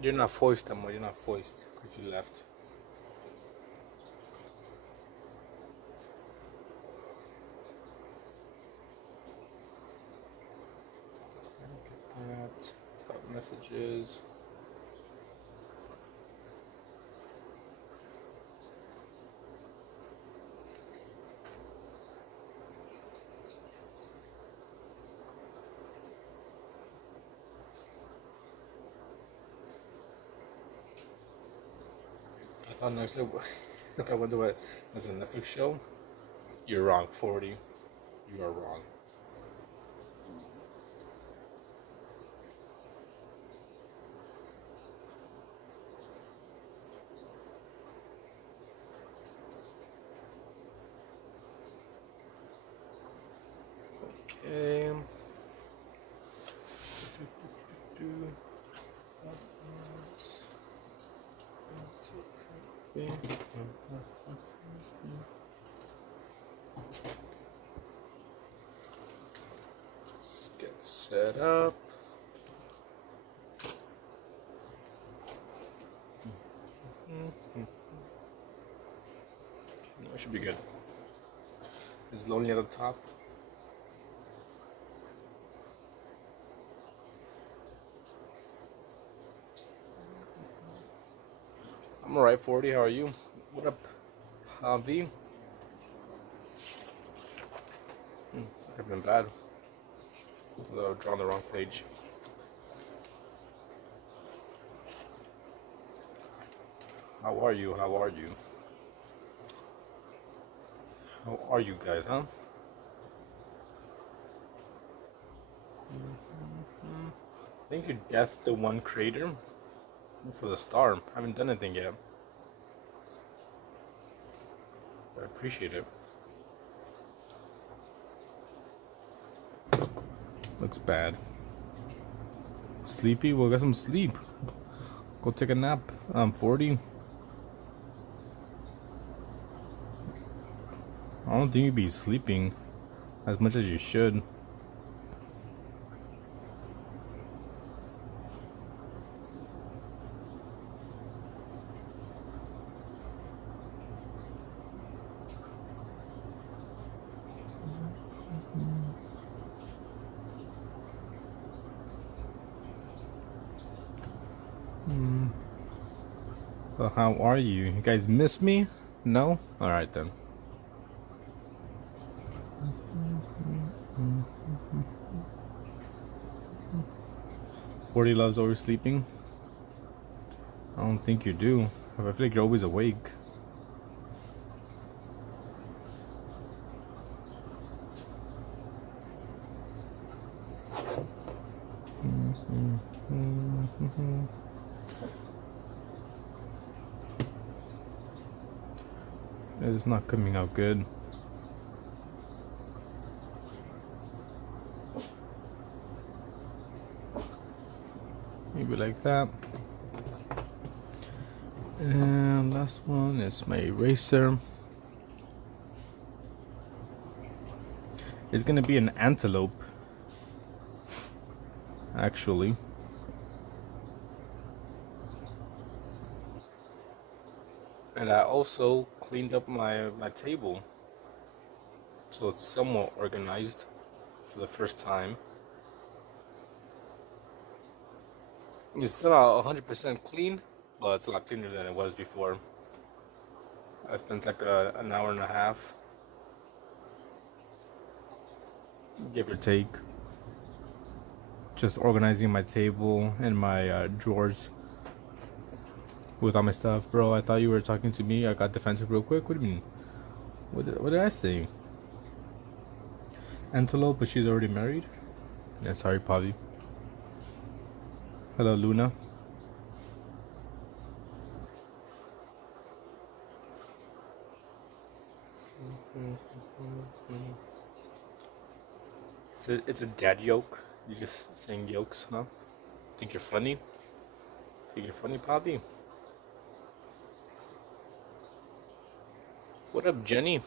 You're not foist anymore. You're not foist because you left. That top messages. I thought next I thought what was a Netflix show. You're wrong, 40. You are wrong. Okay. Let's get set up. That should be good. It's lonely at the top. I'm alright, 40. How are you? What up, Javi? I've been bad. Although I've drawn the wrong page. How are you? How are you? How are you guys, huh? I think you're death the one creator for the star. I haven't done anything yet. But I appreciate it. Looks bad. Sleepy? Well, get some sleep. Go take a nap. I'm 40. I don't think you'd be sleeping as much as you should. So how are you? You guys miss me? No? Alright then. Forty loves oversleeping? I don't think you do. I feel like you're always awake. It's not coming out good. Maybe like that. And last one is my eraser. It's gonna be an antelope, actually. And I also cleaned up my table, so it's somewhat organized for the first time. It's still not 100% clean, but it's a lot cleaner than it was before. I spent like an hour and a half, give or take, just organizing my table and my drawers with all my stuff. Bro, I thought you were talking to me. I got defensive real quick. What do you mean? What did I say? Antelope, but she's already married? Yeah, sorry, Pavi. Hello, Luna. It's a dad yoke. You're just saying yokes, huh? Think you're funny? Think you're funny, Pavi? What up, Jenny?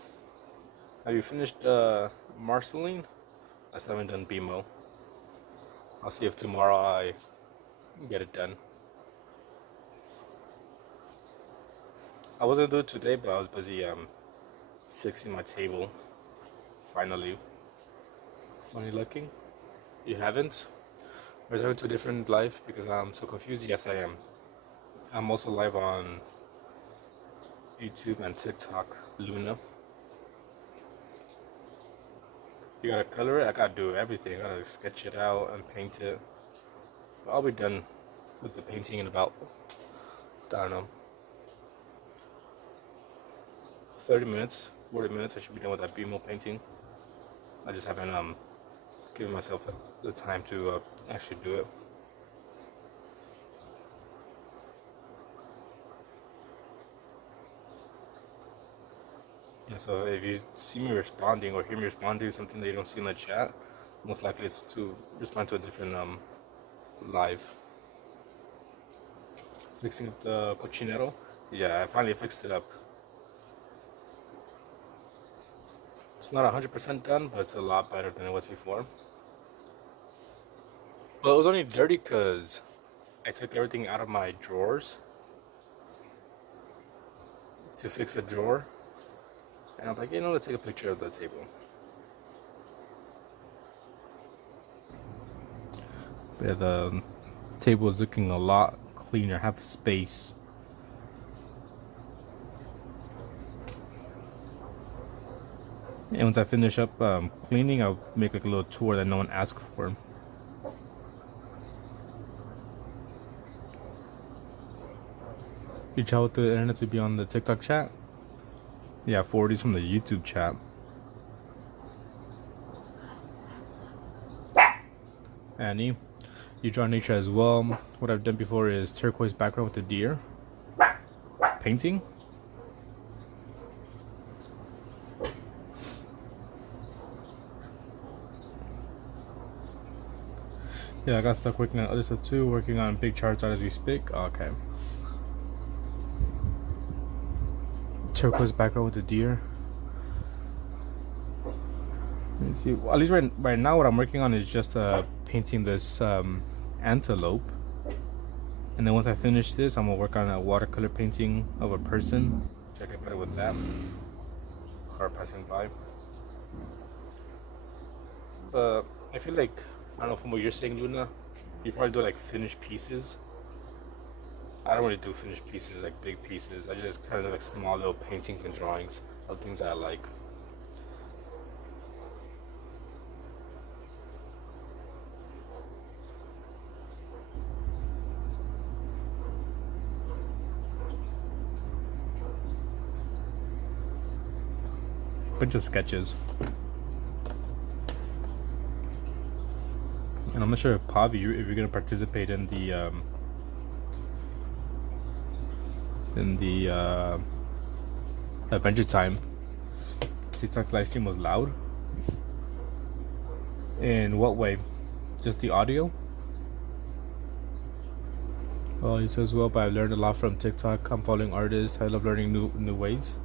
Have you finished Marceline? I still haven't done BMO. I'll see if tomorrow I get it done. I wasn't gonna do it today, but I was busy fixing my table. Finally. Funny looking. You haven't? Return to a different life because I'm so confused. Yes, I am. I'm also live on YouTube and TikTok. Luna. You gotta color it. I gotta do everything. I gotta sketch it out and paint it. But I'll be done with the painting in about, I don't know, 30 minutes, 40 minutes. I should be done with that BMO painting. I just haven't given myself the time to actually do it. Yeah, so if you see me responding or hear me responding to something that you don't see in the chat, most likely it's to respond to a different live. Fixing up the cochinero. Yeah, I finally fixed it up. It's not 100% done, but it's a lot better than it was before. But it was only dirty because I took everything out of my drawers to fix the drawer. And I was like, let's take a picture of the table. But yeah, the table is looking a lot cleaner, have space. And once I finish up cleaning, I'll make like a little tour that no one asked for. You travel through the internet to be on the TikTok chat? Yeah, 40s from the YouTube chat. Annie, you draw nature as well. What I've done before is turquoise background with the deer. Painting. Yeah, I got stuck working on other stuff too, working on big charts out as we speak. Okay. Turquoise background with the deer. Let me see. Well, at least right now, what I'm working on is just painting this antelope. And then once I finish this, I'm gonna work on a watercolor painting of a person. Check it better with that. Car passing by. I feel like, I don't know, from what you're saying, Luna, you probably do like finished pieces. I don't really do finished pieces, like big pieces. I just kind of do like small little paintings and drawings of things that I like. Bunch of sketches. And I'm not sure if Pavi, if you're gonna participate in the Adventure Time. TikTok's live stream was loud. In what way? Just the audio? Well, you says well, but I've learned a lot from TikTok. I'm following artists. I love learning new ways.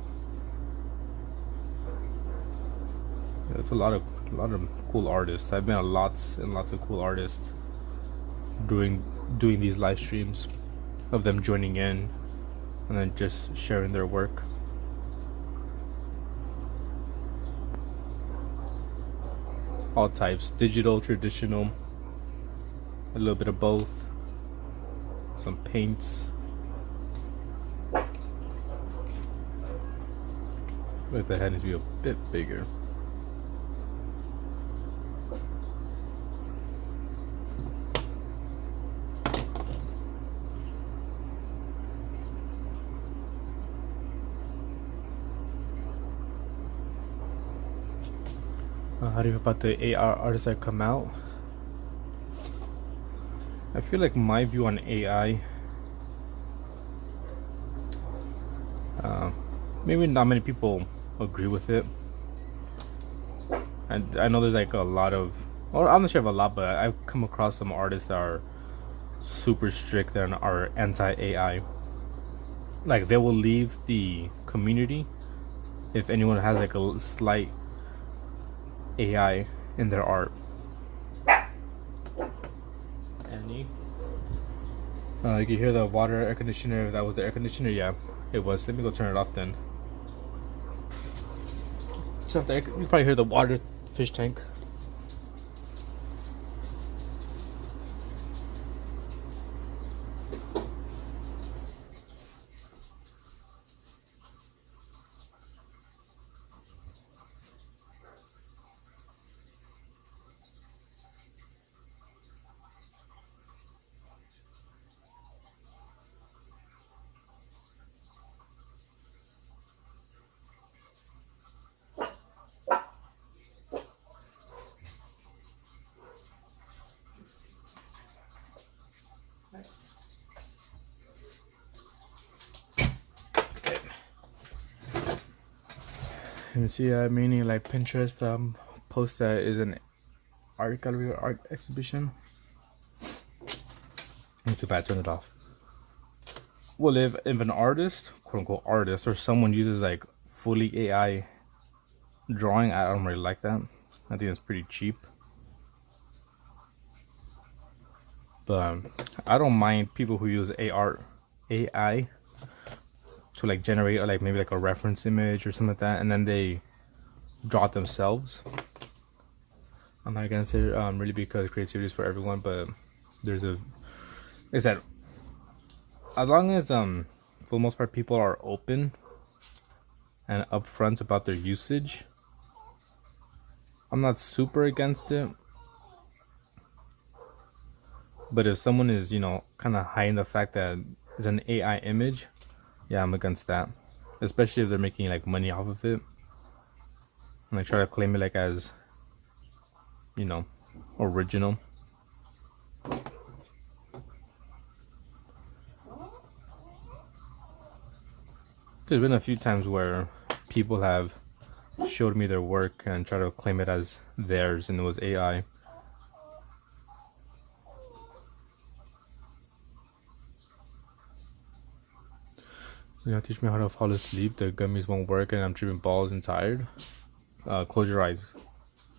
Yeah, it's a lot of cool artists. I've met lots and lots of cool artists doing these live streams, of them joining in and then just sharing their work. All types, digital, traditional, a little bit of both, some paints. But the head needs to be a bit bigger. How do you feel about the AR artists that come out? I feel like my view on AI, maybe not many people agree with it. And I know there's like a lot of, well, I'm not sure of a lot, but I've come across some artists that are super strict and are anti-AI. Like they will leave the community if anyone has like a slight AI in their art. Annie, you can hear the water air conditioner. If that was the air conditioner, yeah. It was. Let me go turn it off then. Something you probably hear the water fish tank. You see, meaning like Pinterest post that is an art gallery or art exhibition. Too bad, turn it off. Well, if an artist, quote unquote artist, or someone uses like fully AI drawing, I don't really like that. I think it's pretty cheap. But I don't mind people who use AI to like generate like maybe like a reference image or something like that, and then they draw it themselves. I'm not against it, really, because creativity is for everyone. But there's a, is that as long as for the most part people are open and upfront about their usage, I'm not super against it. But if someone is, you know, kind of hiding the fact that it's an AI image, yeah, I'm against that. Especially if they're making like money off of it, and like try to claim it like as, you know, original. There's been a few times where people have showed me their work and try to claim it as theirs, and it was AI. You know, teach me how to fall asleep. The gummies won't work, and I'm tripping balls and tired. Close your eyes.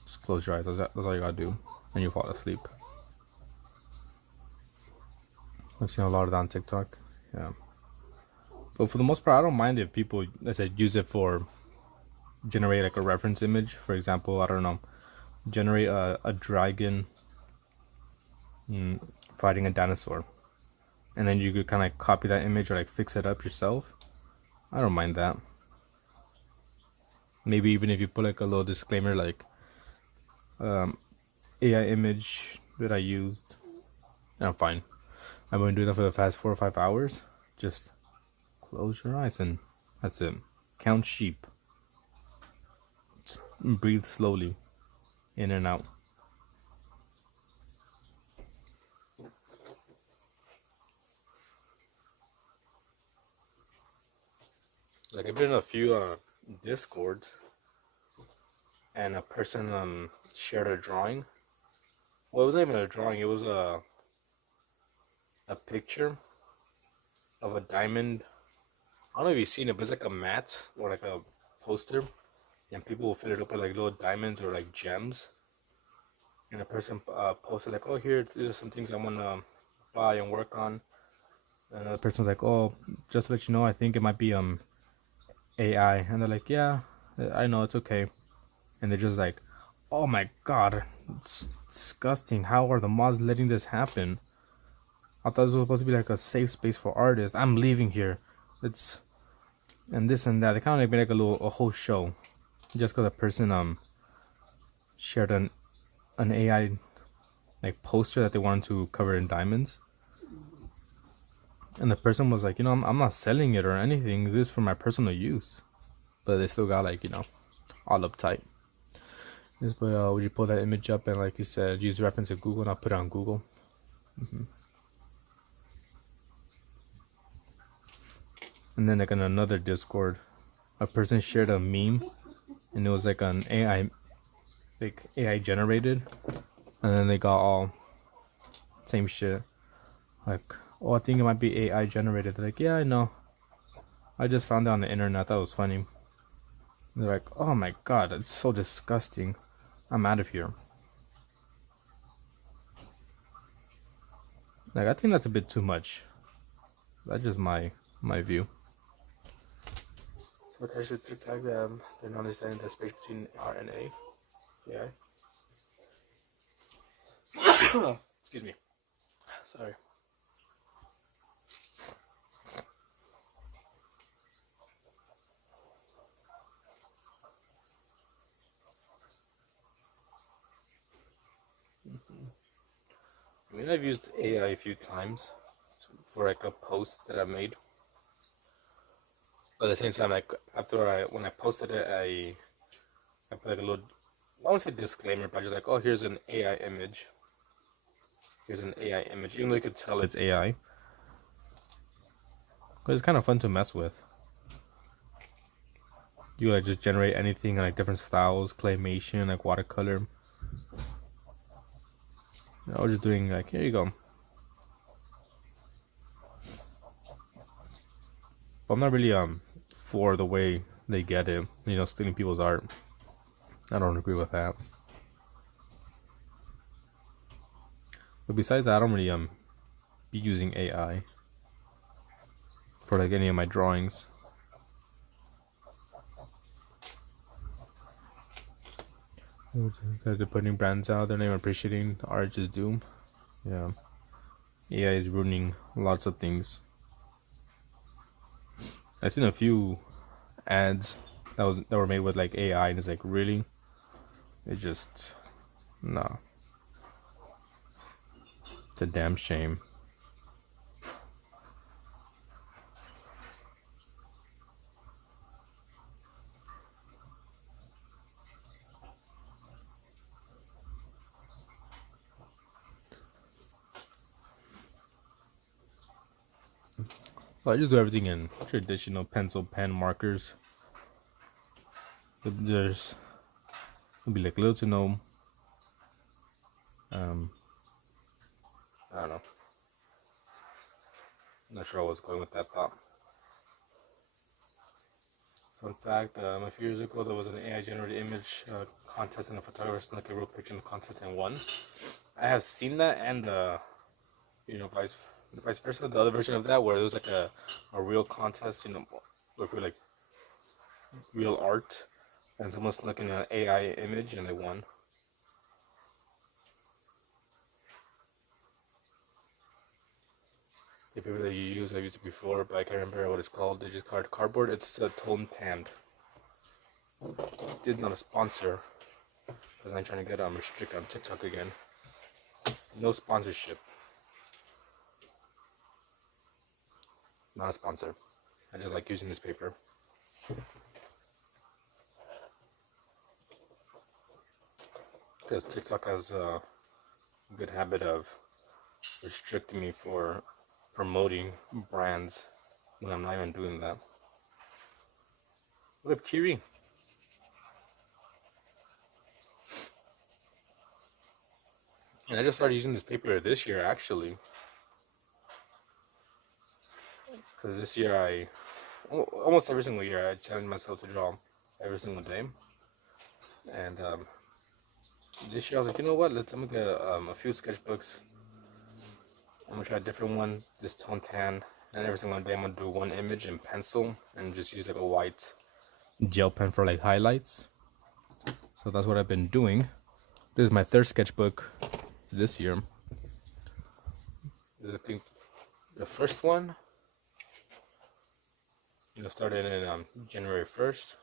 Just close your eyes. That's all you gotta do, and you fall asleep. I've seen a lot of that on TikTok. Yeah, but for the most part, I don't mind if people, I said, use it for generate like a reference image. For example, I don't know, generate a dragon fighting a dinosaur, and then you could kind of like copy that image or like fix it up yourself. I don't mind that. Maybe even if you put like a little disclaimer like AI image that I used, I'm fine. I've been doing that for the past 4 or 5 hours. Just close your eyes and that's it. Count sheep. Just breathe slowly in and out. Like I've been in a few discords, and a person shared a drawing. Well, it wasn't even a drawing. It was a picture of a diamond. I don't know if you've seen it, but it's like a mat or like a poster, and people will fill it up with like little diamonds or like gems. And a person posted like, "Oh, here, these are some things I want to buy and work on." And another person was like, "Oh, just to let you know, I think it might be AI." And they're like, "Yeah, I know, it's okay." And they're just like, "Oh my god, it's disgusting. How are the mods letting this happen? I thought it was supposed to be like a safe space for artists. I'm leaving here. It's and this and that." They kind of like made like a whole show, just because a person shared an AI like poster that they wanted to cover in diamonds, and the person was like, I'm not selling it or anything. This is for my personal use, but they still got like, all uptight. Yes, but would you pull that image up and, like you said, use reference to Google, not put it on Google? And then like in another Discord, a person shared a meme, and it was like an AI generated, and then they got all same shit, like, "Oh, I think it might be AI generated." They're like, "Yeah, I know. I just found it on the internet. That was funny." And they're like, "Oh my god, it's so disgusting. I'm out of here." Like, I think that's a bit too much. That's just my view. So attached to TikTok, they're not understanding the space between R and A. Yeah. Excuse me. Sorry. I mean, I've used AI a few times for like a post that I made. But at the same time, like when I posted it, I put like a little, I won't say disclaimer, but just like, oh, here's an AI image. Here's an AI image. Even though you could tell it's AI, but it's kind of fun to mess with. You like just generate anything like different styles, claymation, like watercolor. I was just doing like, here you go. But I'm not really for the way they get it. Stealing people's art. I don't agree with that. But besides that, I don't really be using AI for like any of my drawings. They're putting brands out. They're not even appreciating art, just doom. Yeah, AI is ruining lots of things. I've seen a few ads that were made with like AI, and it's like, really, it's just no. It's a damn shame. Well, I just do everything in traditional pencil, pen, markers. There's will be like little to no I don't know. I'm not sure I was going with that thought. Fun fact, a few years ago there was an AI generated image contest, and a photographer snuck a real picture in the contest and won. I have seen that, and vice versa, the other version of that, where there was like a real contest, where like real art, and someone snuck in an AI image and they won. The paper that you use, I've used it before, but I can't remember what it's called. They just cardboard. It's tone tanned. This is not a sponsor, because I'm trying to get restricted on TikTok again. No sponsorship. Not a sponsor. I just like using this paper. Because TikTok has a good habit of restricting me for promoting brands when I'm not even doing that. What up, Kiri? And I just started using this paper this year, actually. Because this year almost every single year, I challenge myself to draw every single day. And this year I was like, you know what? I'm gonna get a few sketchbooks. I'm gonna try a different one, this tone tan. And every single day I'm gonna do one image in pencil and just use like a white gel pen for like highlights. So that's what I've been doing. This is my third sketchbook this year. I think the first one, started in January 1st.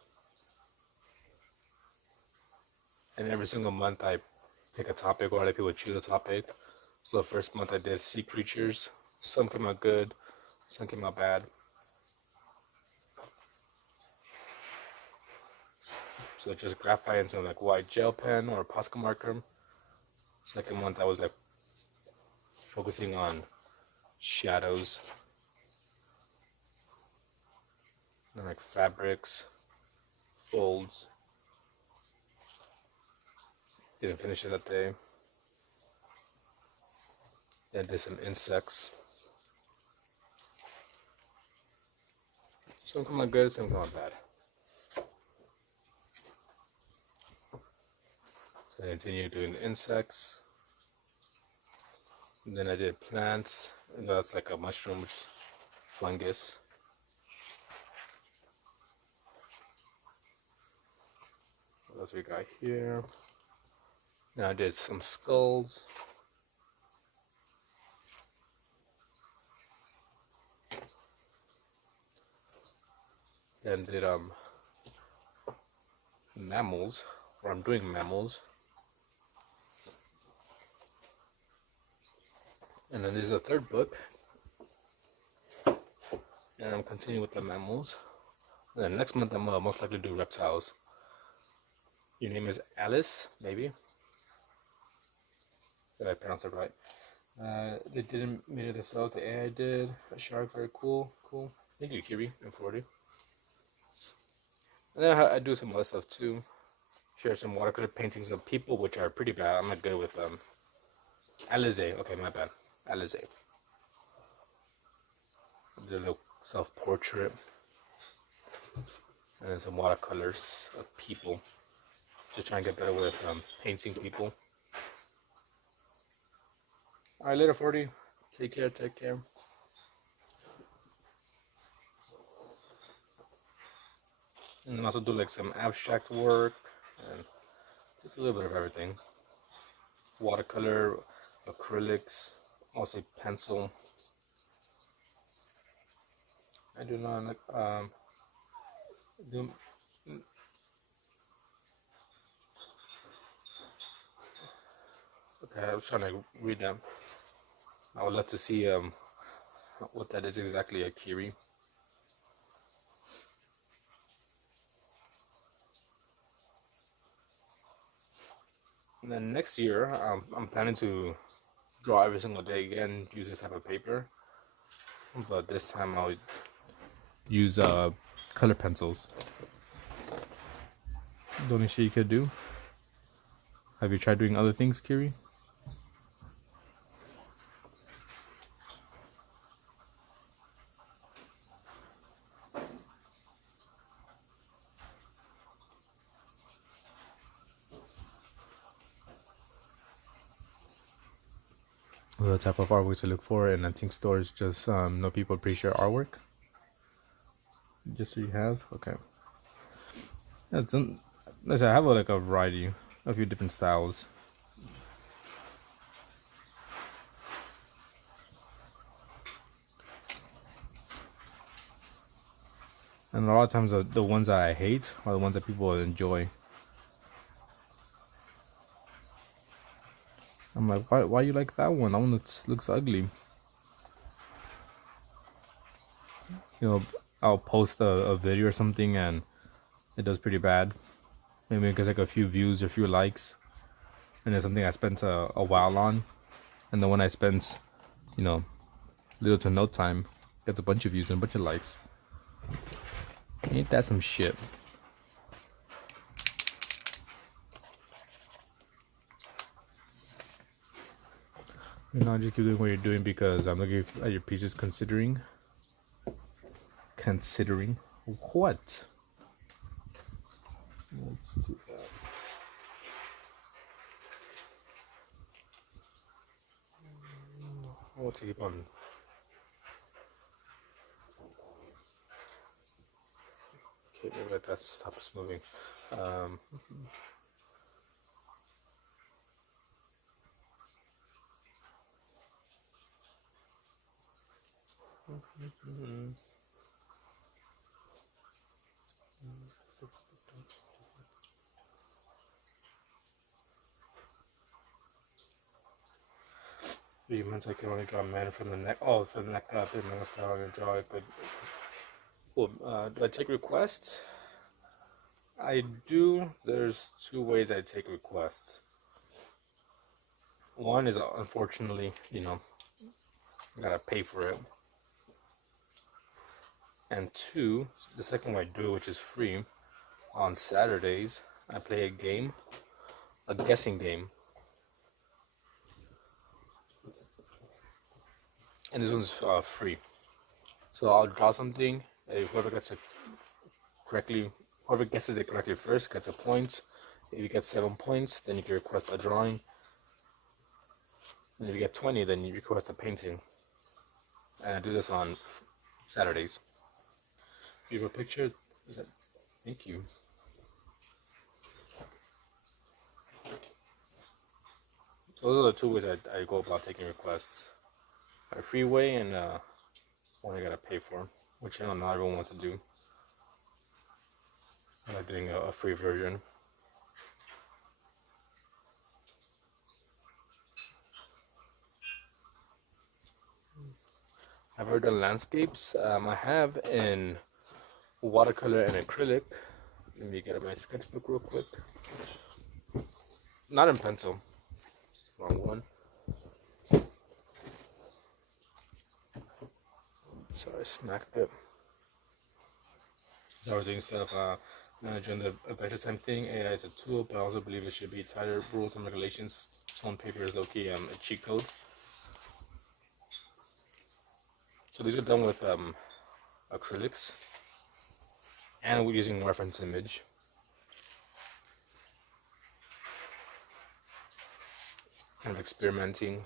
And every single month I pick a topic, or other people choose a topic. So the first month I did sea creatures. Some came out good, some came out bad. So just graphite and some like white gel pen or Posca marker. Second month I was like focusing on shadows and like fabrics, folds. Didn't finish it that day. Then did some insects. Some come out good, some come out bad. So I continued doing insects. And then I did plants. And that's like a mushroom, which is fungus. What else we got here? Now I did some skulls. Then did mammals, or I'm doing mammals. And then there's a third book. And I'm continuing with the mammals. And then next month I'm most likely do reptiles. Your name is Alice, maybe? Did I pronounce it right? They didn't make it themselves. The AI did. A shark, very cool. Cool. Thank you, Kiri, and 40. And then I do some other stuff too. Share some watercolor paintings of people, which are pretty bad. I'm not good with Alize. Okay, my bad. Alize. Did a little self-portrait. And then some watercolors of people. Just trying to get better with painting people. Alright, later 40. Take care, take care. And then also do like some abstract work and just a little bit of everything. Watercolor, acrylics, also pencil. I do not like do okay, I was trying to read them. I would love to see what that is exactly, a Kiri. And then next year, I'm planning to draw every single day again, use this type of paper. But this time I'll use color pencils. The only shit you could do. Have you tried doing other things, Kiri? The type of artwork to look for in antique stores, just no people appreciate artwork. Just so you have, okay. Listen, I have like a variety, a few different styles. And a lot of times the ones that I hate are the ones that people enjoy. I'm like, why you like that one? That one looks ugly. You know, I'll post a video or something and it does pretty bad. Maybe it gets like a few views or a few likes. And it's something I spent a while on. And the one I spent, you know, little to no time gets a bunch of views and a bunch of likes. Ain't that some shit? You know, just keep doing what you're doing because I'm looking at your pieces considering what? Let's do that. I'll take on. Okay, maybe that stops moving. Three months I can only draw men from the neck. Oh, from the neck up, and then I'll start to draw it. But cool. Do I take requests? I do. There's two ways I take requests. One is unfortunately, you know, I gotta pay for it. And two, the second way I do it, which is free, on Saturdays I play a game, a guessing game. And this one's free. So I'll draw something. Whoever guesses it correctly first gets a point. If you get 7 points, then you can request a drawing. And if you get 20, then you request a painting. And I do this on Saturdays. If you have a picture, thank you. Those are the two ways I go about taking requests: a free way and one I gotta pay for, which I know not everyone wants to do. So I like doing a free version. I've ever done landscapes. I have in watercolor and acrylic. Let me get my sketchbook real quick. Not in pencil. Wrong one. Sorry, I smacked it. So I was doing stuff managing the Adventure Time thing. AI is a tool, but I also believe it should be tighter rules and regulations. Tone paper is low-key a cheat code. So these are done with acrylics, and we're using reference image. Kind of experimenting.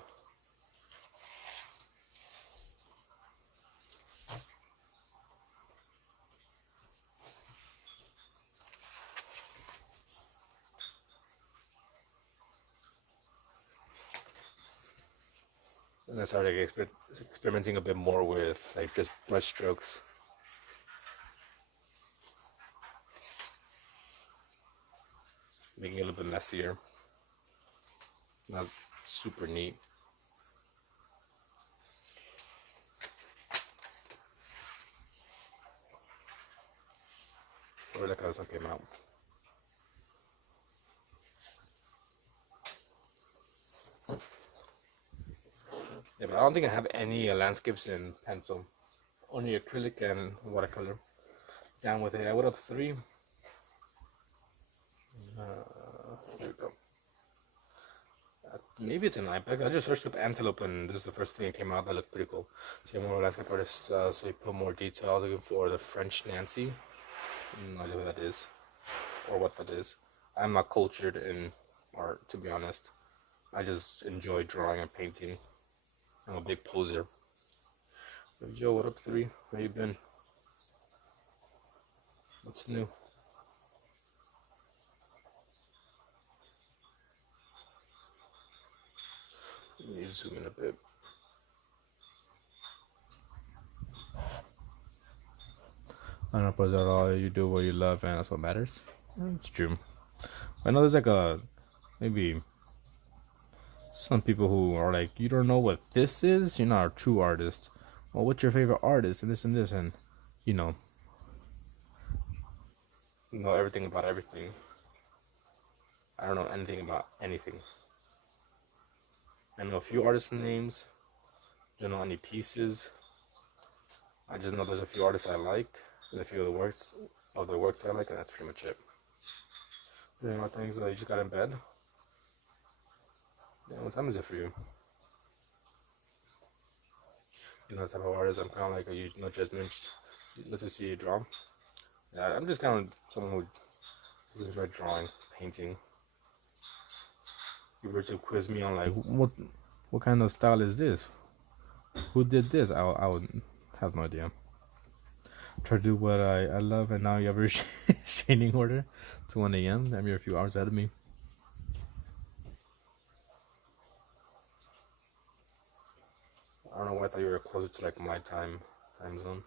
And I started experimenting a bit more with like just brush strokes. Making it a little bit messier. Not super neat. Or like how this one came out. Yeah, but I don't think I have any landscapes in pencil. Only acrylic and watercolor. Down with AI. What up, 3? There we go. Maybe it's an iPad. I just searched up antelope and this is the first thing that came out that looked pretty cool. So you have more landscape artists, so you put more detail. Looking for the French Nancy. No idea who that is or what that is. I'm not cultured in art, to be honest. I just enjoy drawing and painting. I'm a big poser. Hey, Joe, what up, 3? Where you been? What's new? Let me zoom in a bit. I don't know, but that all you do what you love and that's what matters. It's true. I know there's like maybe some people who are like, you don't know what this is, you're not a true artist. Well, what's your favorite artist and this and you know everything about everything. I don't know anything about anything. I know a few artist names. Don't know any pieces. I just know there's a few artists I like and a few of the works I like, and that's pretty much it. Doing more things. You just got in bed. Yeah, what time is it for you? You know the type of artist I'm kind of like. You know, judgment. Let's just see you draw. Yeah, I'm just kind of someone who doesn't enjoy drawing, painting. If you were to quiz me on like what kind of style is this? Who did this? I would have no idea. Try to do what I love, and now you have a shading order to 1 a.m. You're a few hours ahead of me. I don't know why I thought you were closer to like my time zone.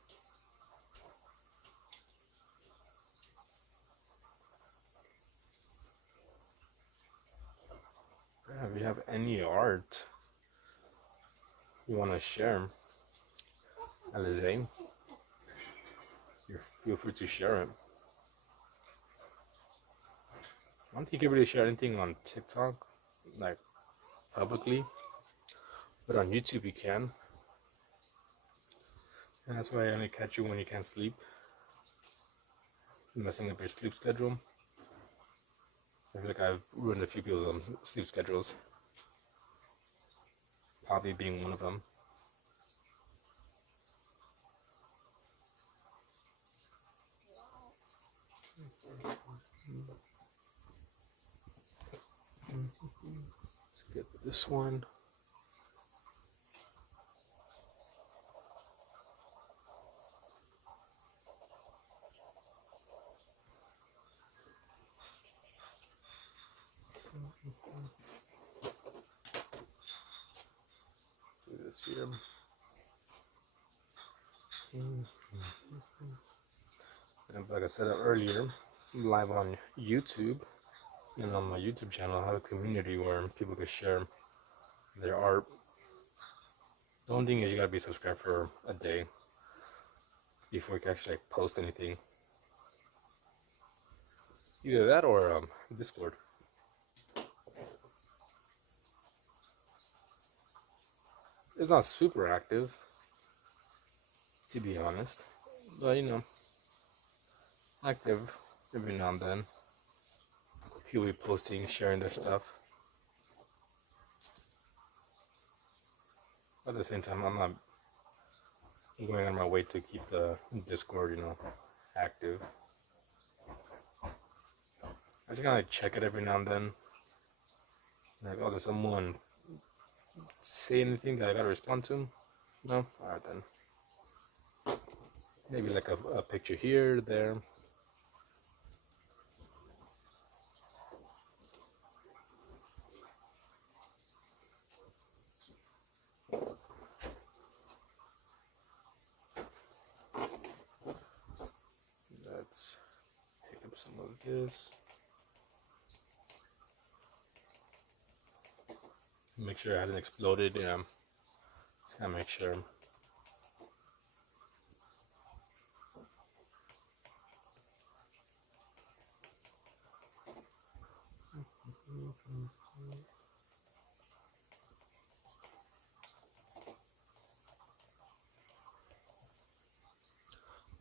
If you have any art you want to share, Alize, feel free to share it. I don't think you can really share anything on TikTok, like publicly, but on YouTube you can. And that's why I only catch you when you can't sleep, messing up your sleep schedule. I feel like I've ruined a few people's sleep schedules, Poppy being one of them. Let's get this one. this here. And like I said earlier, I'm live on YouTube, and on my YouTube channel I have a community where people can share their art. The only thing is you gotta be subscribed for a day before you can actually like, post anything. Either that or Discord. It's not super active, to be honest, but you know, active every now and then. People be posting, sharing their stuff. At the same time, I'm not going on my way to keep the Discord, you know, active. I just kind of like check it every now and then. Like, oh, does someone say anything that I gotta respond to? No? Alright then. Maybe like a picture here, there. Let's pick up some of this. Make sure it hasn't exploded, you know. Just gotta make sure.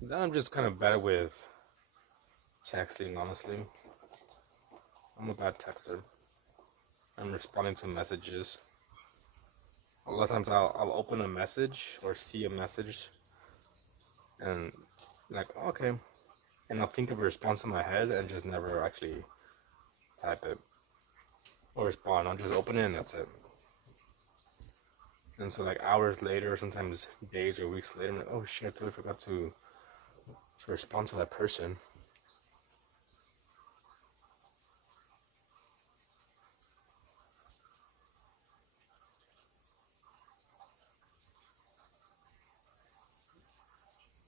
Then I'm just kind of bad with texting, honestly. I'm a bad texter. I'm responding to messages. A lot of times I'll open a message or see a message and like, okay. And I'll think of a response in my head and just never actually type it or respond. I'll just open it and that's it. And so like hours later, sometimes days or weeks later, I'm like, oh shit, I totally forgot to respond to that person.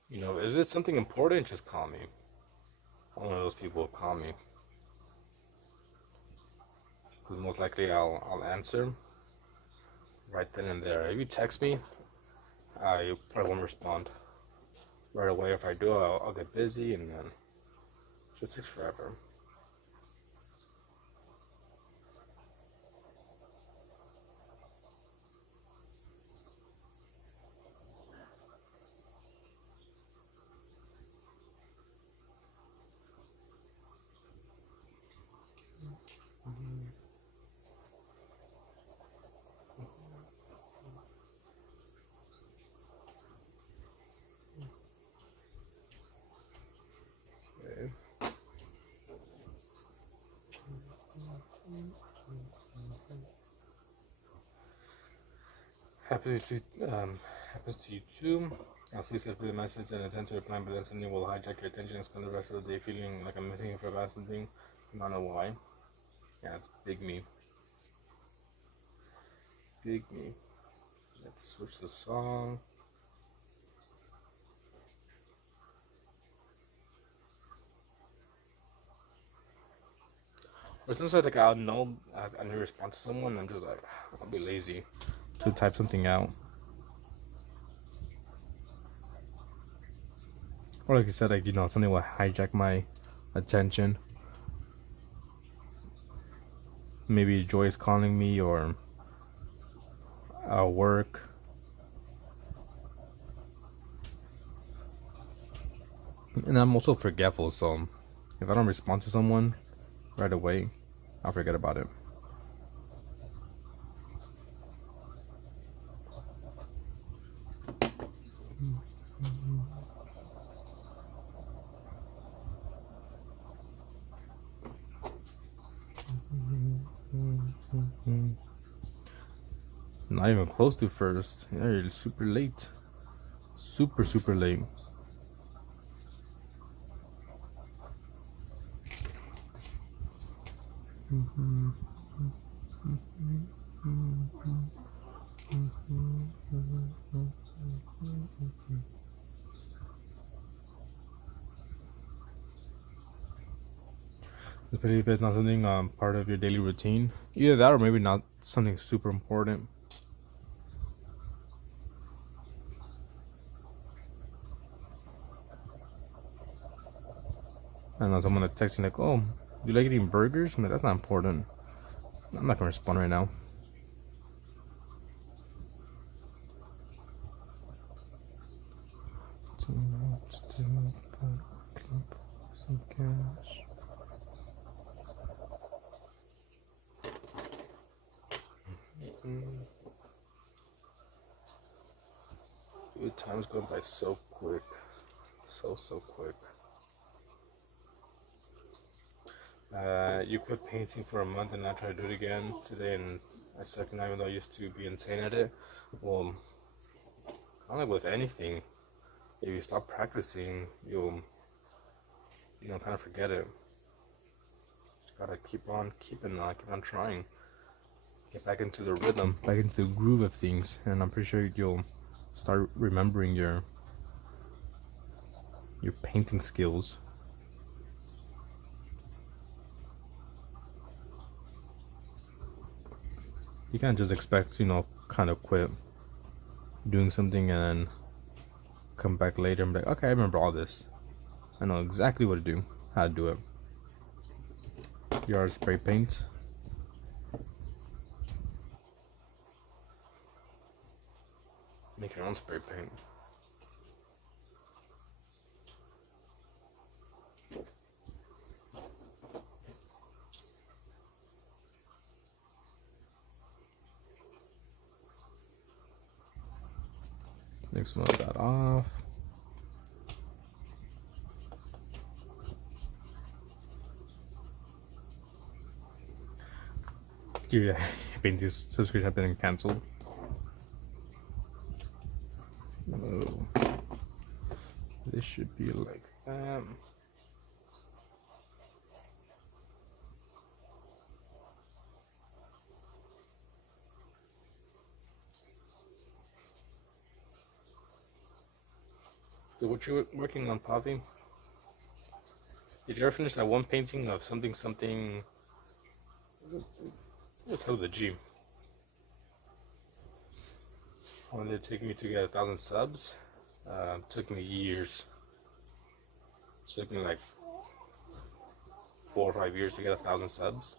You know, if it's something important, just call me. I'm one of those people who call me. Because most likely I'll answer right then and there. If you text me, I probably won't respond right away. If I do, I'll get busy and then it just takes forever. Okay. Happens to you too. I'll see simply the message and attempt to reply, but then something will hijack your attention and spend the rest of the day feeling like I'm missing you, forgot something. I don't know why. Yeah, it's big me. Big me. Let's switch the song. Or sometimes like I'll know I need to respond to someone, I'm just like, I'll be lazy to type something out. Or like you said, like, you know, something will hijack my attention. Maybe Joy's calling me or work. And I'm also forgetful, so if I don't respond to someone right away, I'll forget about it. Not even close to first. Yeah, you're super late. Super late. especially if it's not something part of your daily routine. Either that or maybe not something super important. I don't know, someone that texts me like, "Oh, you like eating burgers?" I'm like, that's not important. I'm not gonna respond right now. Too much to some cash. Dude, time's going by so quick. So quick. You quit painting for a month and now try to do it again today, and I suck now even though I used to be insane at it. Well, kind of like with anything, if you stop practicing, you'll kind of forget it. Just gotta keep on trying. Get back into the rhythm, back into the groove of things, and I'm pretty sure you'll start remembering your painting skills. You can't just expect kind of quit doing something and then come back later and be like, okay, I remember all this. I know exactly what to do, how to do it. Yard spray paint. Make your own spray paint. Take some of that off. Yeah, painting subscription have been cancelled. Oh, this should be like that. So what you working on, Pavi? Did you ever finish that one painting of something? What's up with the G? How long did it take me to get 1,000 subs? Took me years. It took me like 4 or 5 years to get 1,000 subs.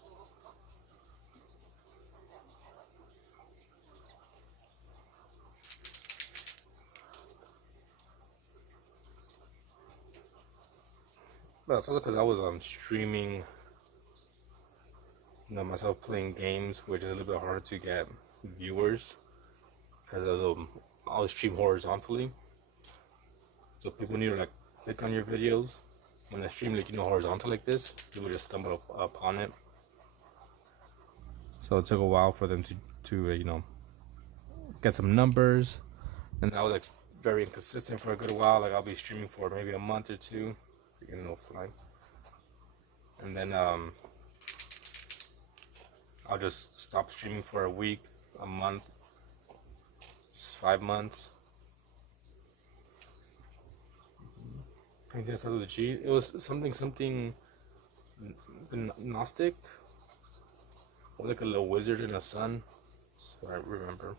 But it's also because I was streaming, myself playing games, which is a little bit harder to get viewers because of I was stream horizontally. So people need to like click on your videos when I stream like horizontal like this. People just stumble upon it. So it took a while for them to get some numbers, and I was like very inconsistent for a good while. Like I'll be streaming for maybe a month or two, freaking no fly, and then I'll just stop streaming for a week, a month, 5 months. Painting outside of the G. It was something Gnostic, or like a little wizard in the sun. So I remember.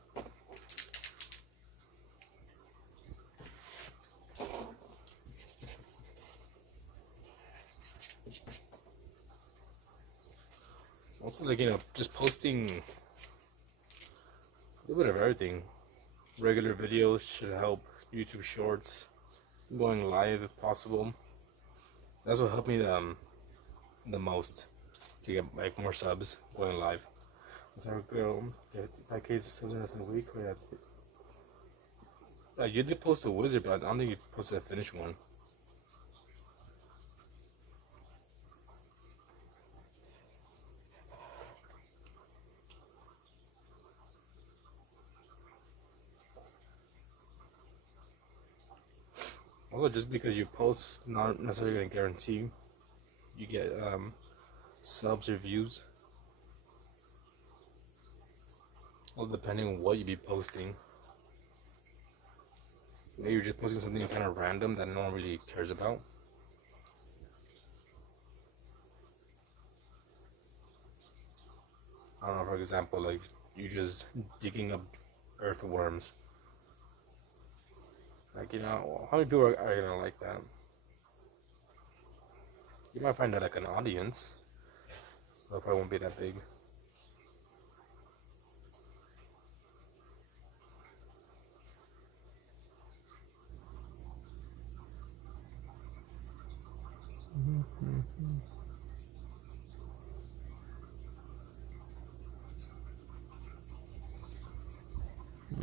Also, like just posting a little bit of everything. Regular videos should help. YouTube Shorts, going live if possible. That's what helped me the most to get like more subs, going live. With our girl, 55K subs in less than a week. You did post a wizard, but I don't think you posted a finished one. Also, just because you post, not necessarily gonna guarantee you get subs or views. Well, depending on what you be posting. Maybe you're just posting something kind of random that no one really cares about. I don't know, for example, like you just digging up earthworms. Like, you know, how many people are gonna like that? You might find that like an audience, but it probably won't be that big.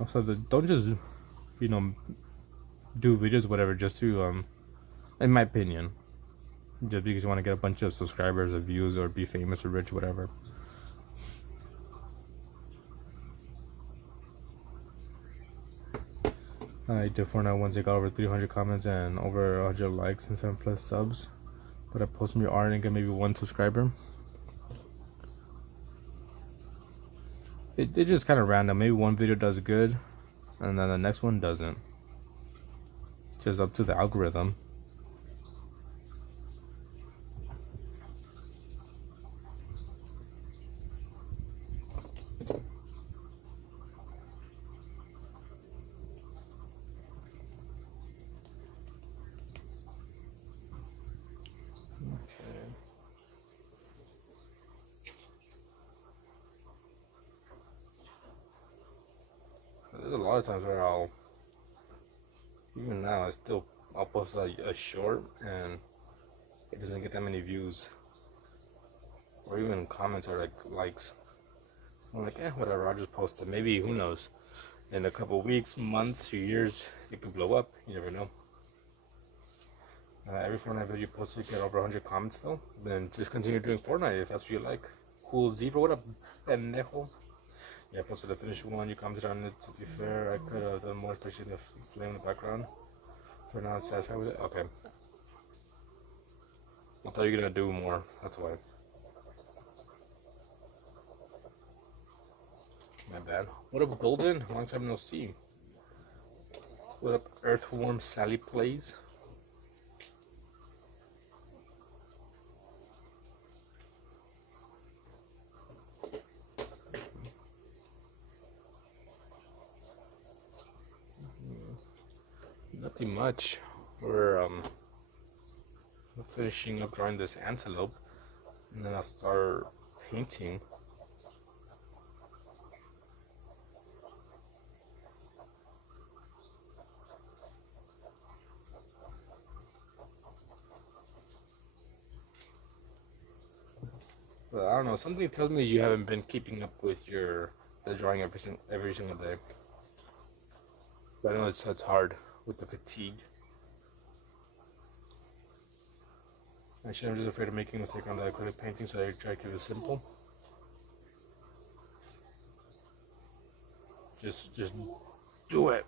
Also, don't just, you know, do videos, whatever, just to, in my opinion, just because you want to get a bunch of subscribers or views or be famous or rich, whatever. I did Fortnite once. I got over 300 comments and over 100 likes and 7+ subs. But I post me art and get maybe 1 subscriber. It's just kind of random. Maybe one video does good, and then the next one doesn't. It's just up to the algorithm. There's a lot of times where even now, I'll post a short and it doesn't get that many views. Or even comments or like likes. I'm like, whatever, I'll just post it. Maybe, who knows, in a couple weeks, months, or years, it could blow up. You never know. Every Fortnite video you post, you get over 100 comments though. Then just continue doing Fortnite if that's what you like. Cool Zebra, what up, pendejo? Yeah, I posted the finished one. You commented on it. To be fair, I could have done more, especially the flame in the background. For now, I'm satisfied with it. Okay. I thought you were gonna do more. That's why. My bad. What up, Golden? Long time no see. What up, Earthworm Sally Plays? Nothing much. We're finishing up drawing this antelope, and then I'll start painting. But I don't know. Something tells me you haven't been keeping up with the drawing every single day. But I know it's hard with the fatigue. Actually, I'm just afraid of making a mistake on the acrylic painting, so I try to keep it simple. Just do it,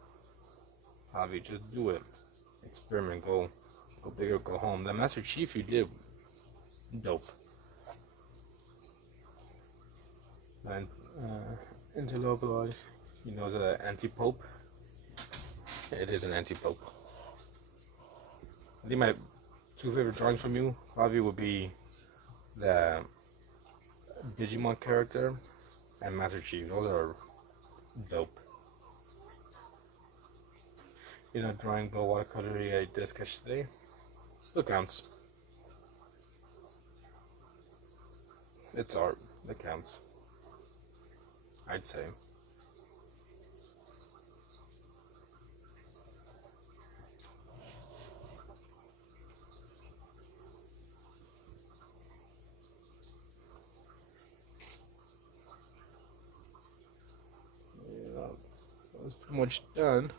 Javi. Just do it. Experiment. Go big or go home. That Master Chief you did, dope. And Antelope, you know, is an anti-pope. It is an anti-pope. I think my 2 favorite drawings from you, Javi, would be the Digimon character and Master Chief. Those are dope. You know, drawing the watercolor I did sketch today still counts. It's art. That counts, I'd say. Yeah, that was pretty much done.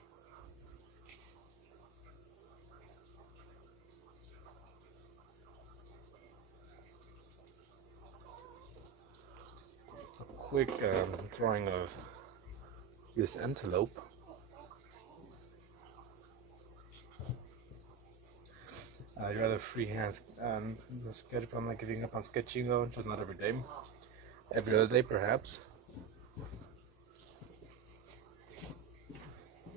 Quick drawing of this antelope. I'd rather freehand sketch, but I'm not giving up on sketching though, just not every day. Every other day, perhaps.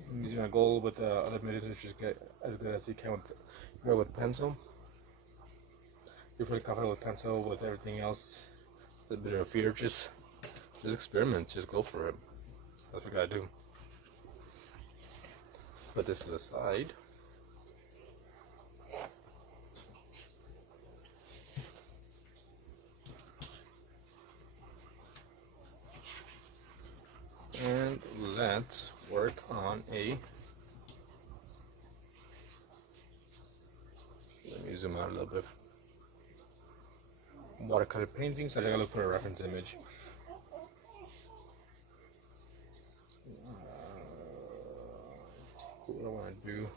I'm using my goal with other mediums to just get as good as you can with pencil. You're pretty confident with pencil. With everything else, a bit of fear, just Just experiment. Just go for it. That's what we gotta do. Put this to the side. And let's work on a. Let me zoom out a little bit. Watercolor painting, so I gotta look for a reference image. What I want to do.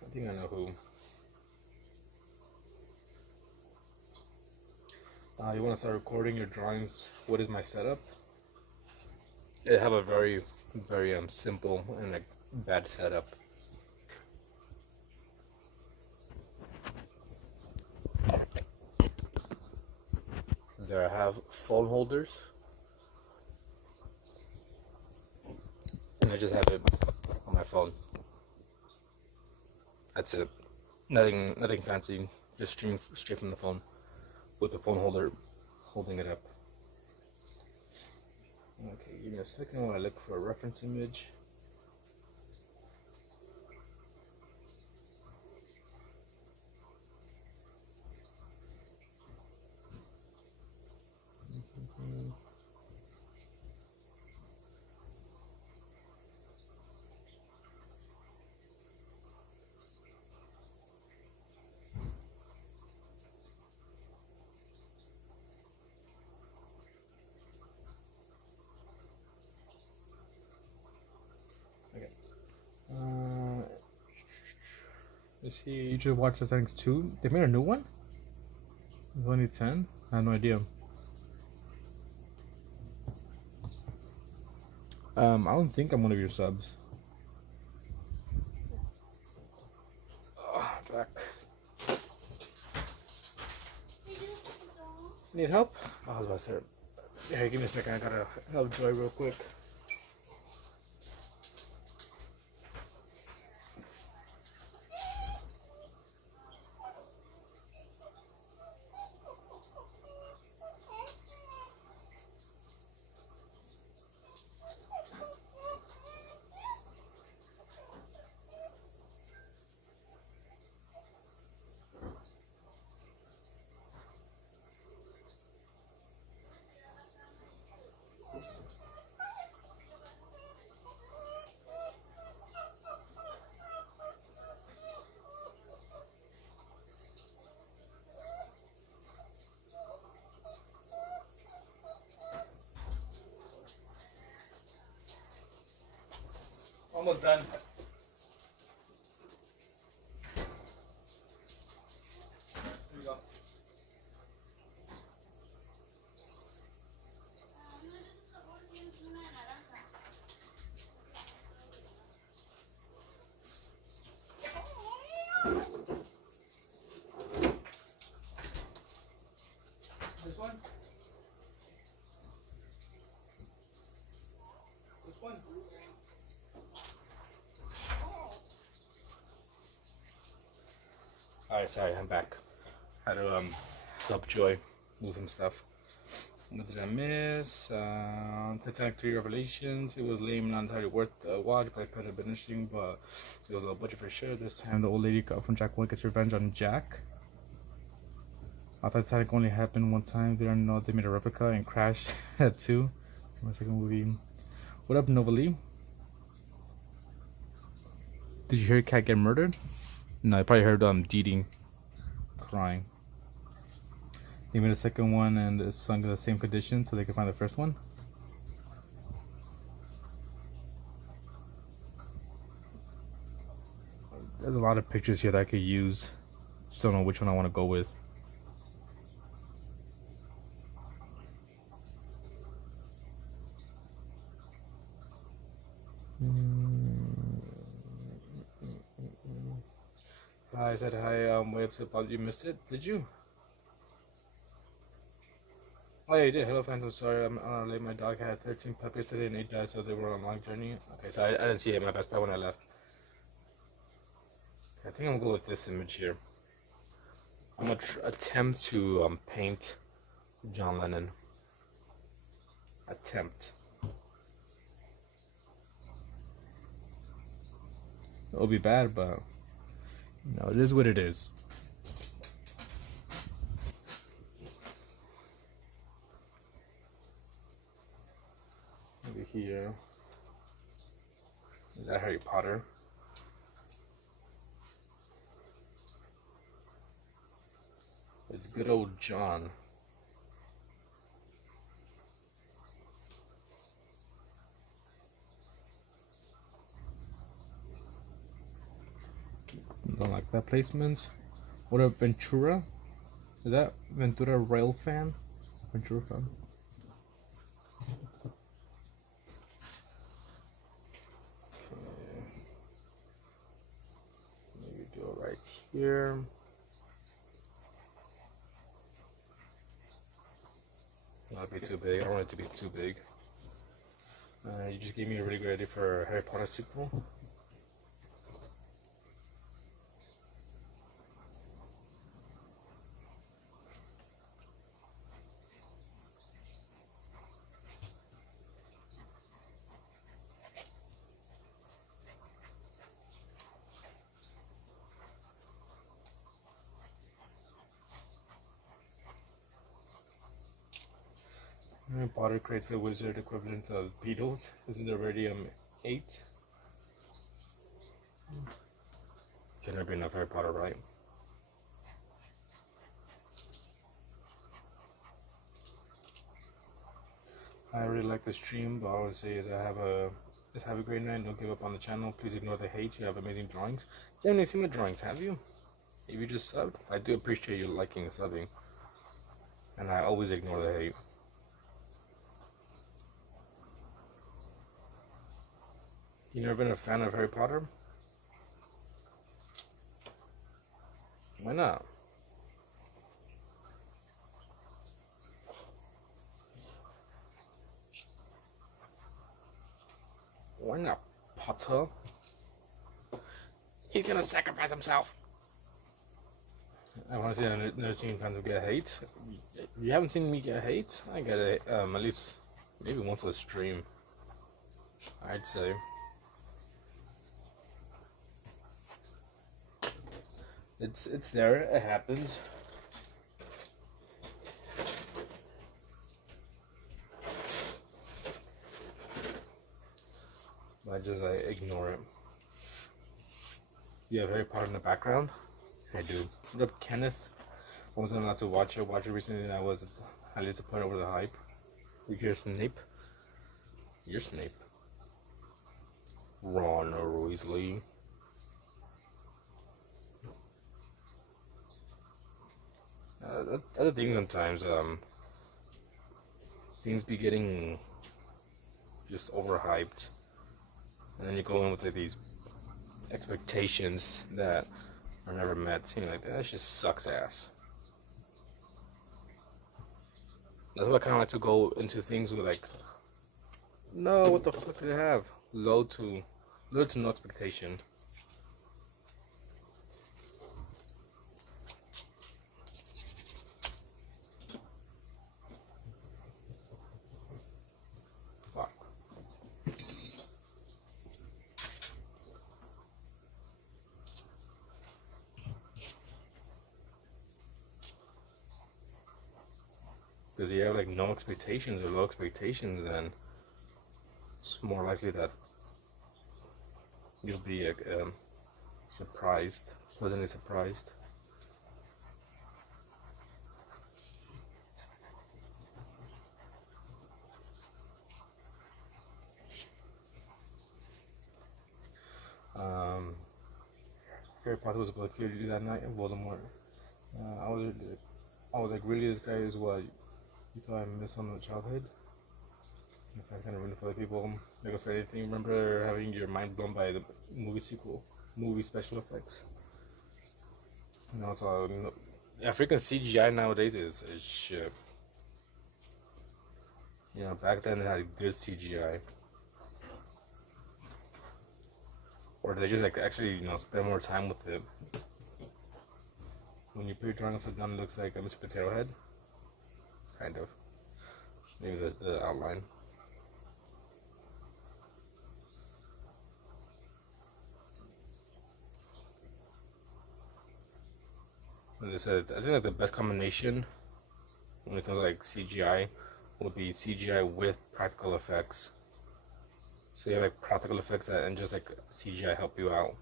I think I know who. You want to start recording your drawings. What is my setup? I have a very simple and a bad setup. There I have phone holders, and I just have it on my phone. That's it. Nothing fancy. Just stream straight from the phone with the phone holder holding it up. Okay, give me a second while I look for a reference image. You see, you just watched Titanic 2. They made a new one? 2010? I have no idea. I don't think I'm one of your subs. Back. Need help? I was about to start. Here, give me a second. I gotta help Joy real quick. Almost done. Here we go. This one? This one? Alright, sorry, I'm back. Had to help Joy move some stuff. What did I miss? Titanic 3 Revelations. It was lame, not entirely worth the watch, but it could have been interesting, but it was a budget for sure. This time the old lady from Jack 1 gets revenge on Jack. I thought Titanic only happened one time. They don't know they made a replica and crashed at 2. My second movie. What up, Novali? Did you hear Cat get murdered? No, I probably heard Dee crying. They made a second one and it's sung in the same condition so they can find the first one. There's a lot of pictures here that I could use. Just don't know which one I want to go with. Hi, I said hi. Way up to apology. You missed it. Did you? Oh yeah, you did. Hello, fans. I'm sorry. I'm late. My dog had 13 puppies today and 8 died, so they were on a long journey. Okay, so I didn't see it. My best part when I left. I think I'm gonna go with this image here. I'm gonna attempt to paint John Lennon. Attempt. It'll be bad, but no, it is what it is. Maybe here. Is that Harry Potter? It's good old John. Don't like that placement. What a Ventura? Is that Ventura Rail fan? Ventura fan? Okay. Maybe do it right here. Not be too big. I don't want it to be too big. You just gave me a really good idea for a Harry Potter sequel. Harry Potter creates a wizard equivalent of Beatles. Isn't there already 8? Can there be enough Harry Potter, right? I really like the stream, but all I would say is just have a great night. Don't give up on the channel. Please ignore the hate. You have amazing drawings. You haven't seen my drawings, have you? If you just subbed, I do appreciate you liking and subbing. And I always ignore the hate. You never been a fan of Harry Potter? Why not? Why not, Potter? He's gonna sacrifice himself. I want to see another seen fans who get hate. You haven't seen me get hate? I get it at least maybe once a stream, I'd say. It's there. It happens. I just ignore it. You have Harry Potter in the background? I do. What up, Kenneth? I wasn't allowed to watch it recently, and I was highly disappointed over the hype. You're Snape? You're Snape. Ron Weasley. Other things sometimes, things be getting just overhyped, and then you go in with like these expectations that are never met. You know, like that just sucks ass. That's why I kind of like to go into things with like, no, what the fuck did I have? Low to no expectation. Fuck. Because you have like no expectations or low expectations, then it's more likely that you'll be surprised, pleasantly surprised. Harry Potter was a book here to do that night. Voldemort. I was like, really, this guy is what you thought I missed on the childhood. In fact, kind of ruined for other people. Like if anything, remember having your mind blown by the movie special effects. You know, it's all freaking CGI nowadays is shit. You know, back then they had good CGI. or they just like actually, you know, spend more time with it. When you put your drawing upside down, it looks like a Mr. Potato Head, kind of. Maybe that's the outline. As I said, I think like the best combination when it comes to like CGI would be CGI with practical effects. So you have like practical effects and just like CGI help you out.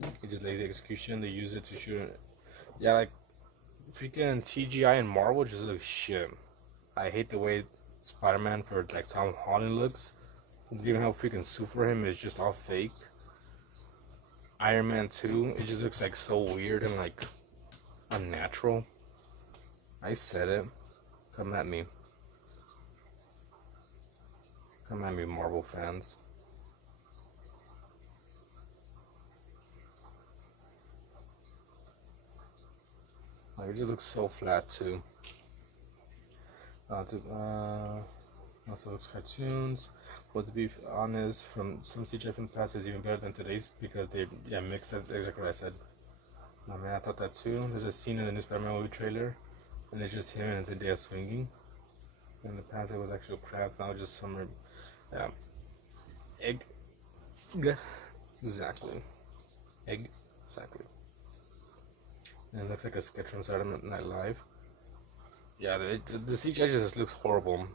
You just lazy execution. They use it to shoot. Yeah, like freaking CGI and Marvel just looks shit. I hate the way Spider-Man for like Tom Holland looks. Even how freaking suit for him is just all fake. Iron Man 2, it just looks like so weird and like unnatural. I said it. Come at me. Come at me, Marvel fans. Like, it just looks so flat too. Also looks cartoons. But to be honest, from some CGI from the past is even better than today's because they mix. That's exactly what I said. Oh man, I thought that too. There's a scene in the new Spider-Man movie trailer, and it's just him and Zendaya swinging. In the past, it was actual crap. Now just summer. Egg. Exactly. Egg. Exactly. And it looks like a sketch from Saturday Night Live. Yeah, the CGI just looks horrible.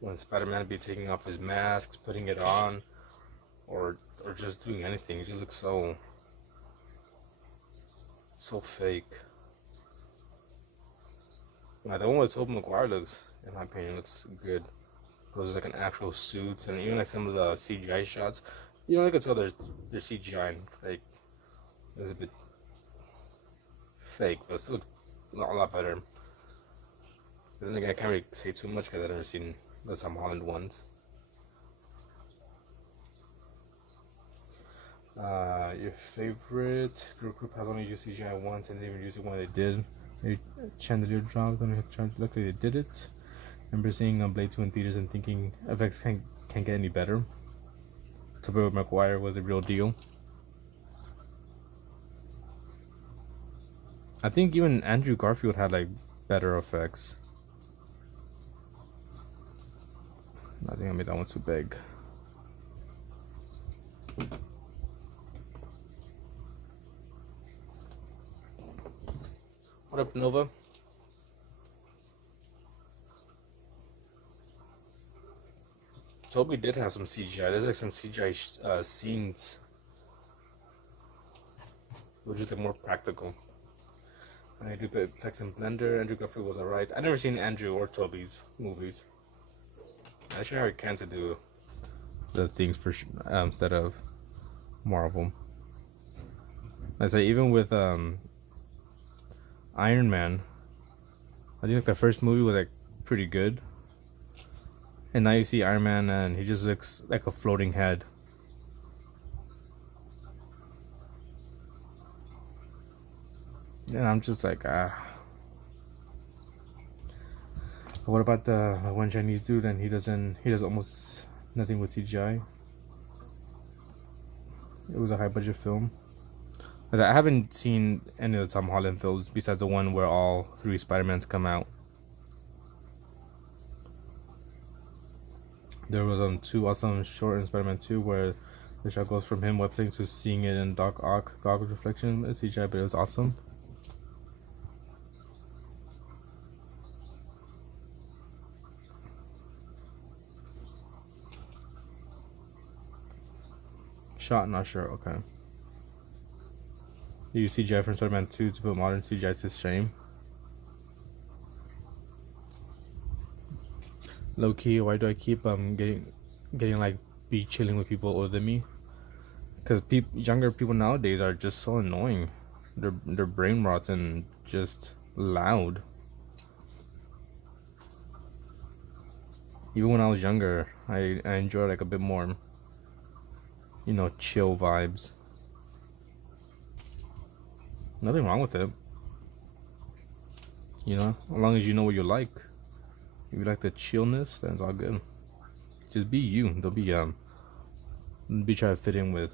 When Spider-Man be taking off his mask, putting it on, or just doing anything, it just looks so fake. Now, the one with Tobey Maguire looks, in my opinion, looks good. It was like an actual suit, and even like some of the CGI shots, you know, I could tell there's CGI, like it was a bit fake, but still a lot better. But then again, I can't really say too much because I've never seen the Tom Holland ones. Your favorite girl group has only used CGI once and didn't even use it when they did. Maybe Chandelier dropped when luckily they did it. Remember seeing Blade 2 in theaters and thinking effects can't get any better. Tobey Maguire was a real deal. I think even Andrew Garfield had like better effects. I think I made that one too big. What up, Nova? Toby did have some CGI. There's like some CGI scenes, which is like more practical. And I do put effects in Blender. Andrew Garfield was alright. I never seen Andrew or Toby's movies. I should hire Ken to do the things for instead of Marvel. I say even with Iron Man, I think like the first movie was like pretty good, and now you see Iron Man and he just looks like a floating head. And I'm just like, What about the one Chinese dude and he does almost nothing with CGI? It was a high budget film. I haven't seen any of the Tom Holland films besides the one where all 3 Spider-Mans come out. There was two awesome short in Spider-Man 2 where the shot goes from him web-sling to seeing it in Doc Ock goggles reflection. It's CGI, but it was awesome. Shot, not sure. Okay. You use CGI from Spider-Man 2 to put modern CGI to shame. Low key, why do I keep getting like be chilling with people older than me? Because younger people nowadays are just so annoying. They're brain rot and just loud. Even when I was younger, I enjoyed like a bit more, you know, chill vibes. Nothing wrong with it. You know, as long as you know what you like. If you like the chillness, then it's all good. Just be you. Don't be be trying to fit in with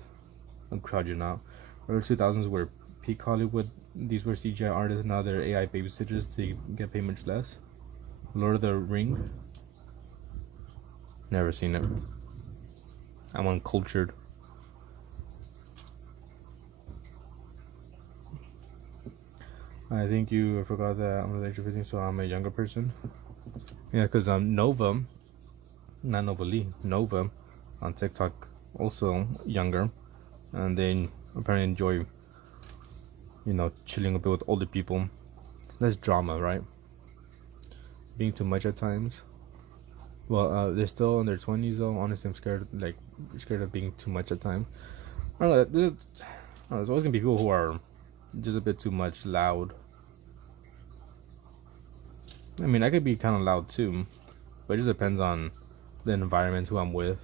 a crowd you're not. Early 2000s were peak Hollywood. These were CGI artists. Now they're AI babysitters. They get paid much less. Lord of the Ring. Never seen it. I'm uncultured. I think you forgot that I'm really introducing, so I'm a younger person. Yeah, because Nova, not Nova Lee, Nova on TikTok, also younger, and they apparently enjoy, chilling a bit with older people. Less drama, right? Being too much at times. Well, they're still in their 20s though. Honestly, I'm scared of being too much at times. I don't know. There's always gonna be people who are just a bit too much loud. I mean, I could be kind of loud too, but it just depends on the environment, who I'm with.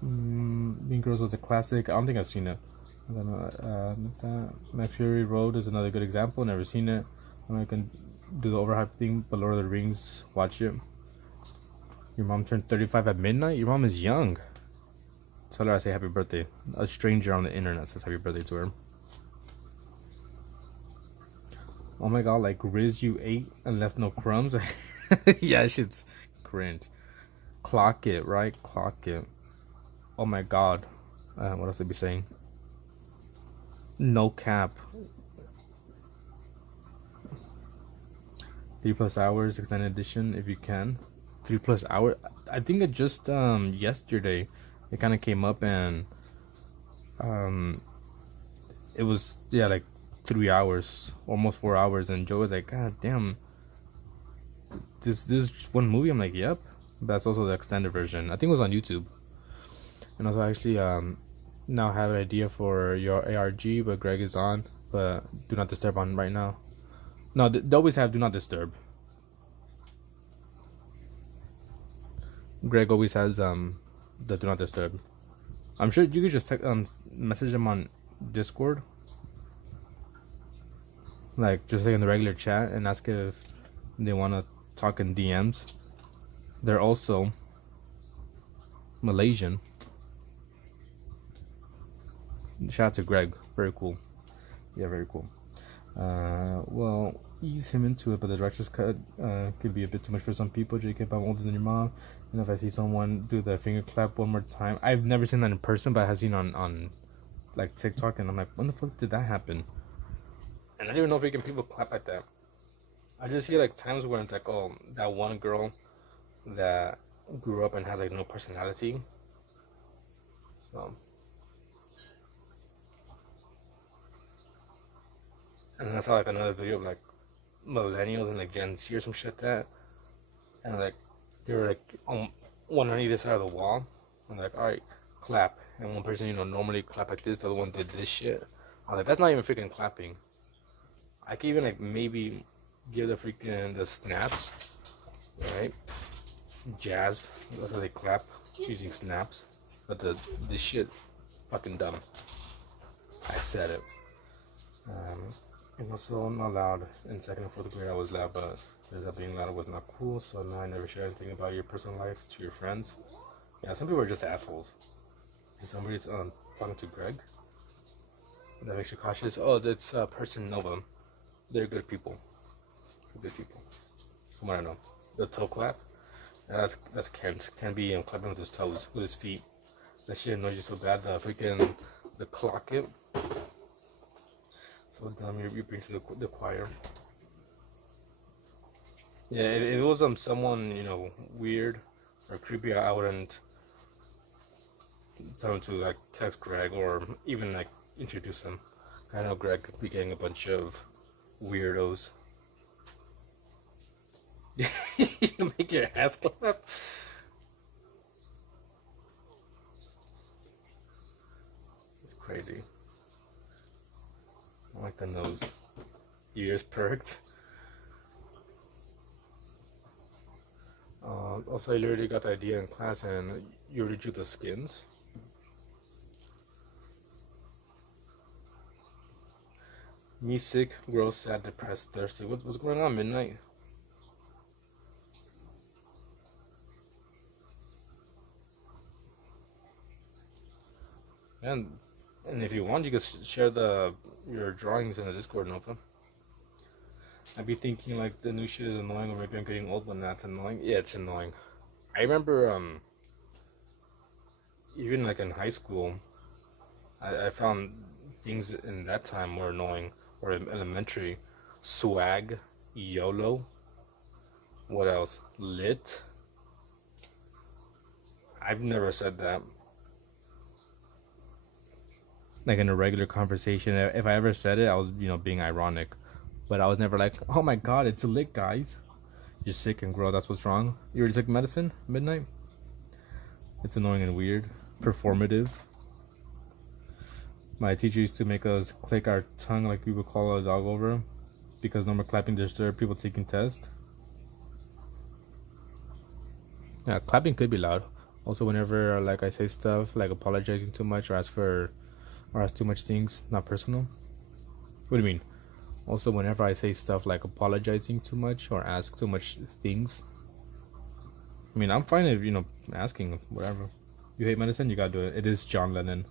Mean Girls was a classic. I don't think I've seen it. I don't know. Max Fury Road is another good example. Never seen it. I can do the overhype thing, but Lord of the Rings, watch it. Your mom turned 35 at midnight? Your mom is young. Tell her I say happy birthday. A stranger on the internet says happy birthday to her. Oh my god, like Riz, you ate and left no crumbs? Yeah, shit's cringe. Clock it, right? Clock it. Oh my god. What else they be saying? No cap. 3+ hours extended edition if you can. 3+ hours. I think it just yesterday it kind of came up, and it was like 3 hours, almost 4 hours, and Joe was like, God damn, this is just one movie. I'm like, yep. That's also the extended version. I think it was on YouTube. And also, actually, now have an idea for your ARG, but Greg is on, but do not disturb on right now. No, they always have do not disturb. Greg always has the do not disturb. I'm sure you could just message them on Discord, like just like in the regular chat, and ask if they want to talk in DMs. They're also Malaysian. Shout out to Greg. Very cool. Yeah, very cool. Well, ease him into it, but the director's cut could be a bit too much for some people. Jacob, I'm older than your mom, and if I see someone do the finger clap one more time, I've never seen that in person, but I have seen on like TikTok, and I'm like, when the fuck did that happen? And I don't even know if people clap like that. I just hear like times when it's like, oh, that one girl that grew up and has like no personality. So. And I saw like another video of like millennials and like Gen Z or some shit like that, and like they were like on one on either side of the wall, and like, all right, clap, and one person normally clap like this, the other one did this shit. I was like, that's not even freaking clapping. I could even like maybe give the snaps, right? Jazz, that's how they clap using snaps, but this shit fucking dumb. I said it. And also not loud. In second and fourth grade I was loud, but that being loud was not cool, so now I never share anything about your personal life to your friends. Yeah, some people are just assholes. And somebody's talking to Greg. That makes you cautious. Oh, that's person Nova. They're good people. They're good people. From what I know. The toe clap. That's Kent. Can be clapping with his toes, with his feet. That shit annoys you so bad. The clock it. So dumb, you bring to the choir. Yeah, if it was someone weird or creepy, I wouldn't tell him to like text Greg or even like introduce him. I know Greg could be getting a bunch of weirdos. You make your ass clap. It's crazy. I like the nose. Ears perked. Also, I literally got the idea in class, and you already drew the skins. Me sick, gross, sad, depressed, thirsty. What's going on, Midnight? And if you want, you can share your drawings in the Discord, Nova. I'd be thinking like the new shit is annoying, or maybe I'm getting old when that's annoying. Yeah, it's annoying. I remember even like in high school, I found things in that time more annoying, or in elementary. Swag, YOLO. What else? Lit. I've never said that. Like in a regular conversation, if I ever said it, I was, being ironic. But I was never like, oh my god, it's lit, guys. You're sick and grow, that's what's wrong. You already took medicine? Midnight? It's annoying and weird. Performative. My teacher used to make us click our tongue like we would call a dog over, because no more clapping to disturb people taking tests. Yeah, clapping could be loud. Also, whenever like I say stuff like apologizing too much, or ask too much things, not personal. What do you mean? Also, whenever I say stuff like apologizing too much or ask too much things. I mean, I'm fine if, asking, whatever. You hate medicine, you gotta do it. It is John Lennon.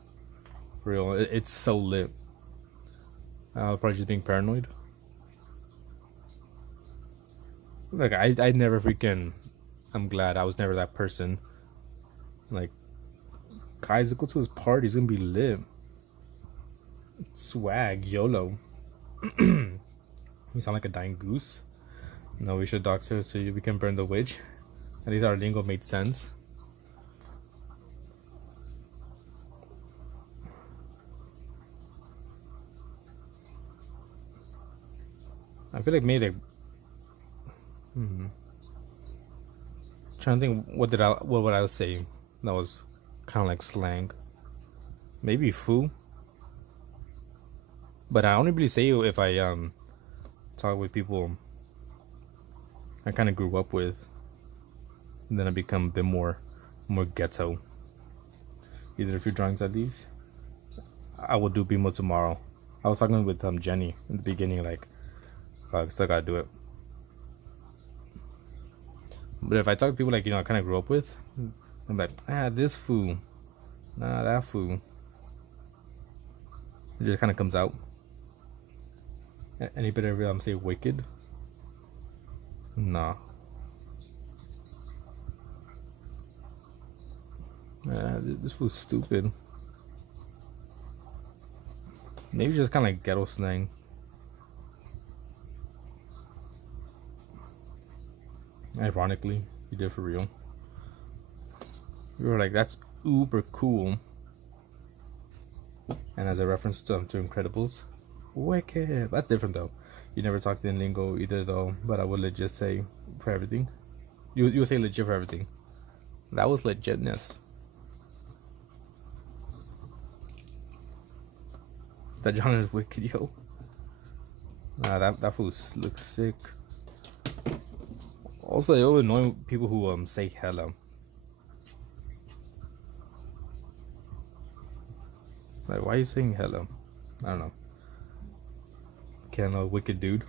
For real, it's so lit. Probably just being paranoid. Like, I never freaking... I'm glad I was never that person. Like, guys, go to his party, it's gonna be lit. Swag, YOLO. You sound like a dying goose. No, we should dox her so we can burn the witch. At least our lingo made sense. I feel like maybe trying to think what would I say that was kind of like slang. Maybe foo. But I only really say it if I talk with people I kind of grew up with, and then I become a bit more ghetto. Either a few drawings at least. I will do Bimo tomorrow. I was talking with Jenny in the beginning, like, I still gotta do it. But if I talk to people like, I kind of grew up with, I'm like, this fool, nah, that fool. It just kind of comes out. Any better say wicked? Nah. This fool's stupid. Maybe just kind of like ghetto slang. Ironically, you did for real. You were like, that's uber cool. And as a reference to Incredibles, wicked. That's different though. You never talked in lingo either though, but I would legit say for everything. You would say legit for everything. That was legitness. That John is wicked, yo. Nah, that fool looks sick. Also, it would annoy people who say hello. Like, why are you saying hello? I don't know. Can a wicked dude.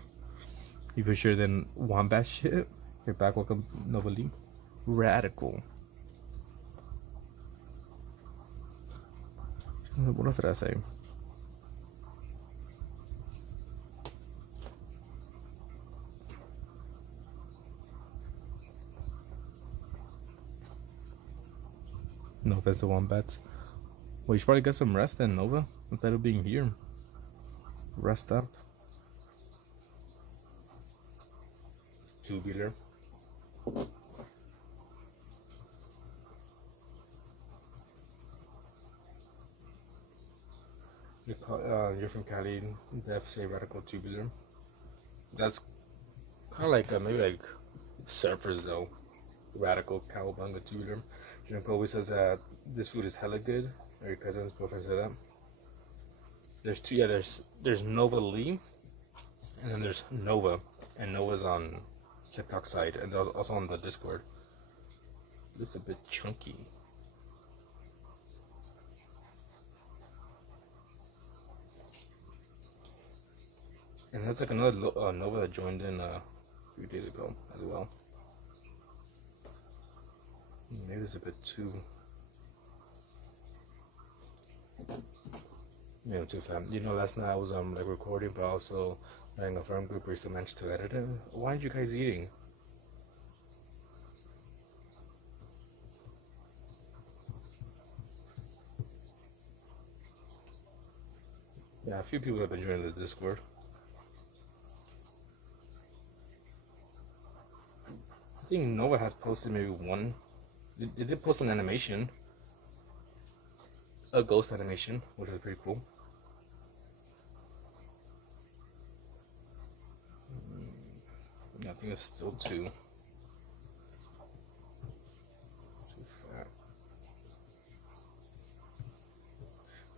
You for sure then wombat shit. You're back, welcome Novali. Radical. What else did I say? No offense to wombats. Well, you should probably get some rest then, Nova, instead of being here. Rest up. Tubular. You're from Cali. Def say radical tubular. That's kind of like maybe like surfers though. Radical cowabunga tubular. Junko always says that this food is hella good. Or your cousin's boyfriend said that. There's two. Yeah, there's Nova Lee, and then there's Nova, and Nova's on TikTok side, and also on the Discord. Looks a bit chunky. And that's like another Nova that joined in a few days ago as well. Maybe there's a bit too. Yeah, I'm too fat. You know, last night I was like recording, but also running a firm group where you still managed to edit it. Why aren't you guys eating? Yeah, a few people have been joining the Discord. I think Nova has posted maybe one. They did post an animation, a ghost animation, which was pretty cool. Yeah, I think it's still too fat.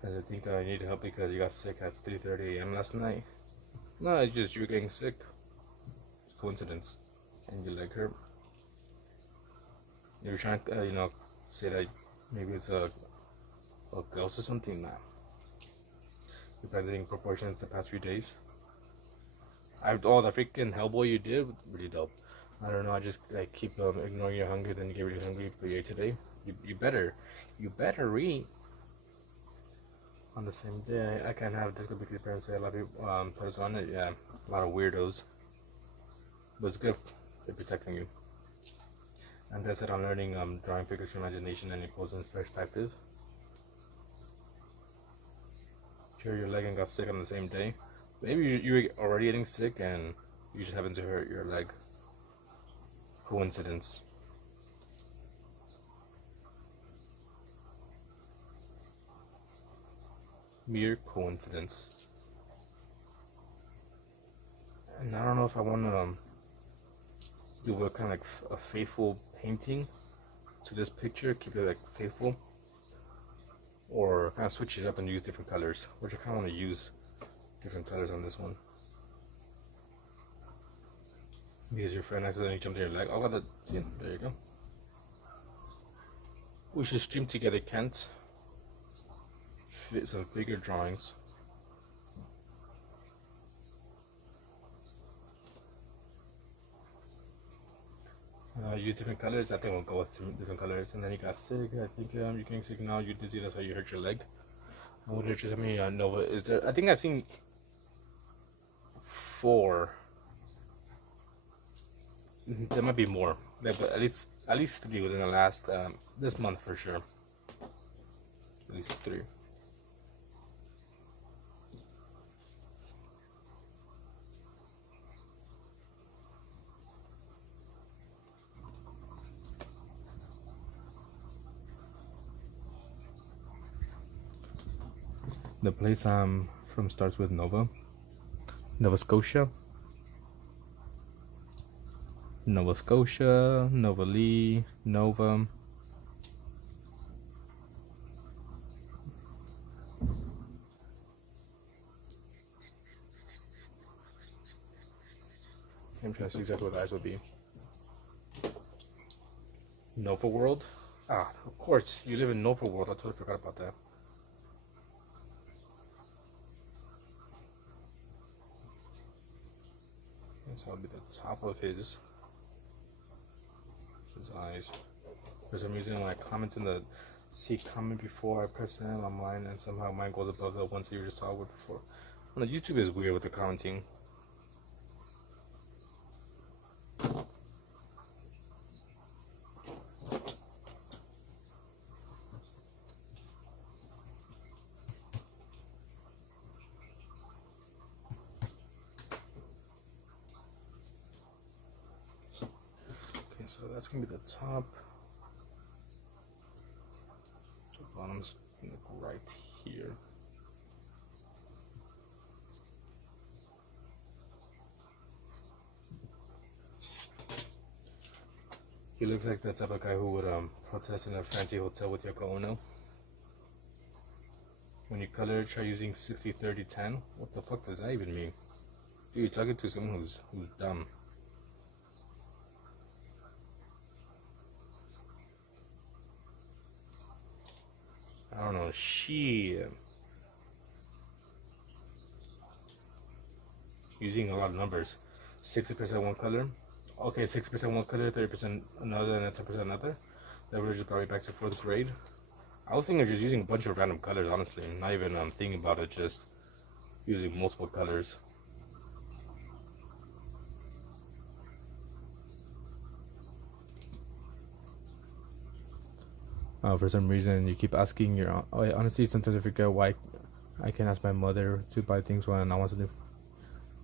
And I think I need help because you got sick at 3:30 a.m. last night. No, it's just you were getting sick. It's coincidence. And your leg hurt. You were trying to, say that maybe it's a ghost or something. Nah. You're practicing proportions the past few days. The freaking Hellboy you did, really dope. I don't know, I just like keep ignoring your hunger, then you get really hungry, but you ate today. You better eat on the same day. I can't have this because parents say a lot of people put us on it. Yeah, a lot of weirdos. But it's good. They're protecting you. And that's it on learning drawing figures from imagination and equals in perspective. Sure, your leg and got sick on the same day. Maybe you were already getting sick and you just happened to hurt your leg. Coincidence. Mere coincidence. And I don't know if I want to do a kind of like a faithful painting to this picture, keep it like faithful, or kind of switch it up and use different colors, which I kind of want to use different colors on this one. Because your friend accidentally jumped in your leg. Oh, yeah, there you go. We should stream together, Kent. Some figure drawings. Use different colors. I think we'll go with different colors. And then you got sick. I think you're getting sick now. You're dizzy. That's how you hurt your leg. And what literature? I mean, Nova is there? I think I've seen 4. There might be more. But at least 3 within the last this month for sure. At least 3. The place I'm from starts with Nova. Nova Scotia. Nova Scotia, Nova Lee, Nova. I'm trying to see exactly what the eyes would be. Nova World? Ah, of course, you live in Nova World. I totally forgot about that. So that'll be the top of his eyes. For some reason, when I comment in the see comment before I press in on mine, and somehow mine goes above the ones that you just saw before. Well, YouTube is weird with the commenting. Okay, so that's gonna be the top. The bottom's right here. He looks like the type of guy who would protest in a fancy hotel with Yoko Ono. When you color, try using 60-30-10. What the fuck does that even mean? Dude, you're talking to someone who's dumb. I don't know. Using a lot of numbers. 60% one color. Okay, 60% one color, 30% another, and then 10% another. That was probably back to 4th grade. I was thinking of just using a bunch of random colors, honestly. Not even thinking about it, just using multiple colors. For some reason, you keep asking your aunt. Oh, honestly, sometimes I forget why I can ask my mother to buy things when I want to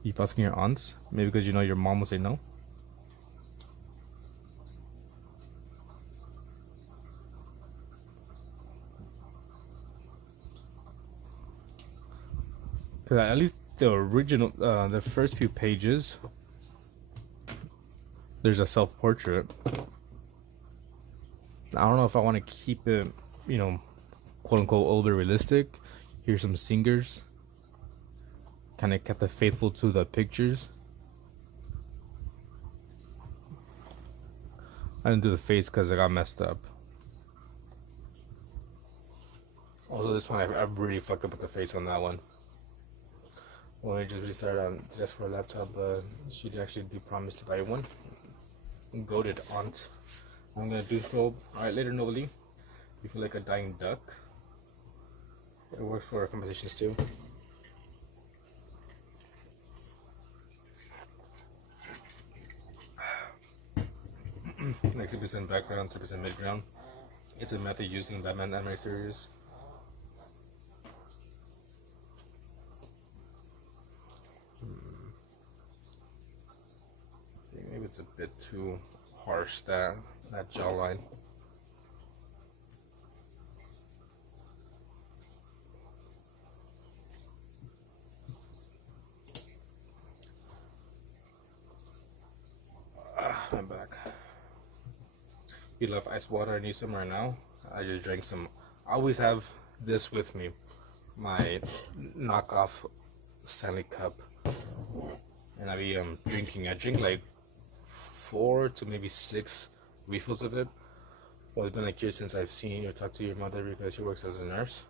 keep asking your aunts. Maybe because you know your mom will say no. Because at least the original, the first few pages, there's a self-portrait. I don't know if I want to keep it, you know, quote unquote older realistic. Here's some singers. Kind of kept it faithful to the pictures. I didn't do the face because I got messed up. Also, this one I really fucked up with the face on that one. Well, I just restarted on just for a laptop, but she actually did promise to buy one. Goated aunt. I'm gonna do probe. Alright, later, Novely. You feel like a dying duck. It works for compositions too. Like 60% background, 3% midground. It's a method used in Batman anime series. Maybe it's a bit too harsh, that jawline. I'm back. You love ice water? I need some right now. I just drank some. I always have this with me. My knockoff Stanley Cup. And I be drinking. I drink like 4 to maybe 6 refills of it. Well, it's been like years since I've seen or talked to your mother because she works as a nurse.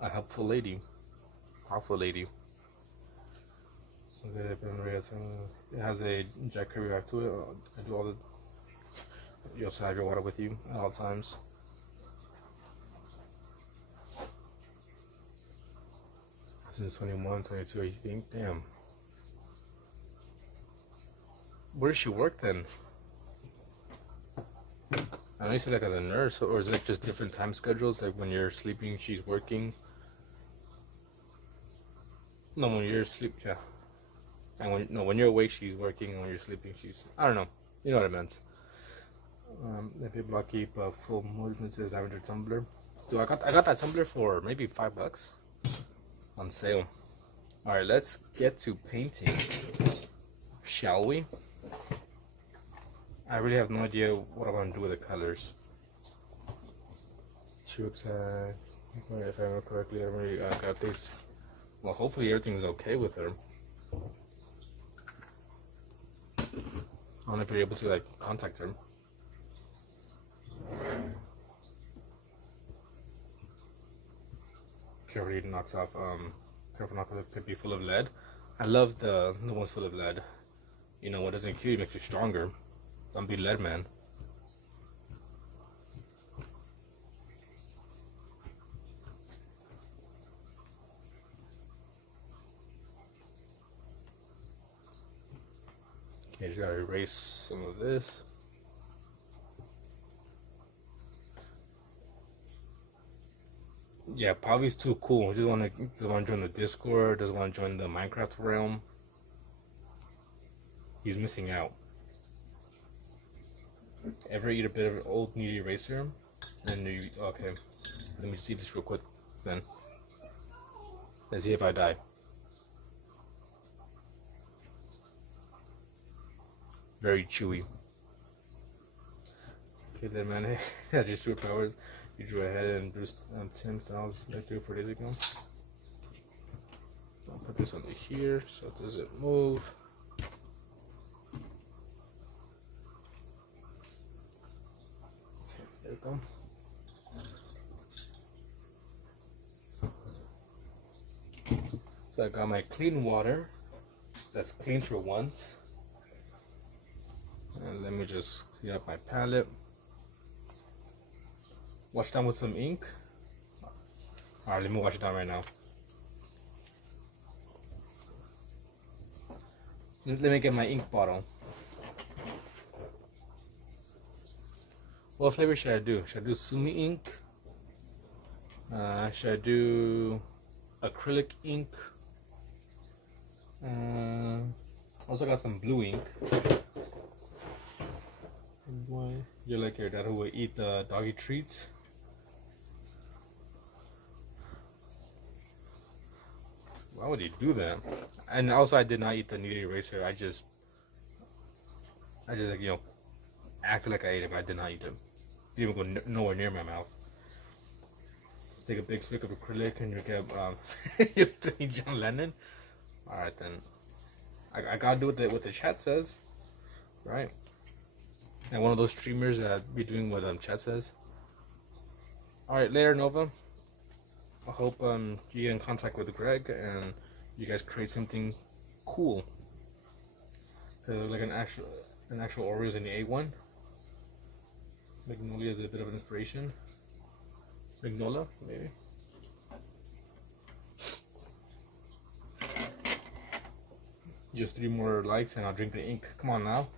A helpful lady. Powerful lady. So it has a Jack Kirby back to it. I do all the. You also have your water with you at all times. Since 21, 22, I think. Damn. Where does she work then? I know you said like as a nurse, or is it like just different time schedules? Like when you're sleeping, she's working. No, when you're asleep, yeah. And when you're awake, she's working, and when you're sleeping, she's. I don't know. You know what I meant. If you block keep full movements is lavender tumbler. Dude, I got that tumbler for maybe $5 on sale. All right, let's get to painting, shall we? I really have no idea what I want to do with the colors. Too exact. If I remember correctly, I already got this. Well, hopefully everything's okay with her. I don't know if you're able to like contact her. Carefully knocks off. Careful knocks off could be full of lead. I love the ones full of lead. You know what doesn't kill you makes you stronger. Don't be lead, man. Okay, just gotta erase some of this. Yeah, Pavi's too cool. Just wanna join the Discord. Doesn't wanna join the Minecraft realm. He's missing out. Ever eat a bit of old meat eraser? And you okay? Let me see this real quick. Then let's see if I die. Very chewy. Okay then, man. I just superpowers. You drew ahead and Bruce Tim Styles like 3 or 4 days ago. I'll put this under here so it doesn't move. Okay, there we go. So I got my clean water. That's clean for once. And let me just clean up my palette. Wash down with some ink. Alright, let me wash it down right now. Let me get my ink bottle. What flavor should I do? Should I do Sumi ink? Should I do acrylic ink? Also got some blue ink. Why? You're like your dad who will eat the doggy treats? Why would he do that? And also, I did not eat the kneaded eraser. I just like, you know, acted like I ate it, but I did not eat it. Didn't even go nowhere near my mouth. Take a big swig of acrylic and you get you doing John Lennon. All right then, I gotta do what the chat says, right? And one of those streamers that be doing what chat says. All right, later Nova. I hope you get in contact with Greg and you guys create something cool. Like an actual Oreos in the A1. Magnolia is a bit of an inspiration. Magnolia, maybe. Just 3 more likes and I'll drink the ink. Come on now.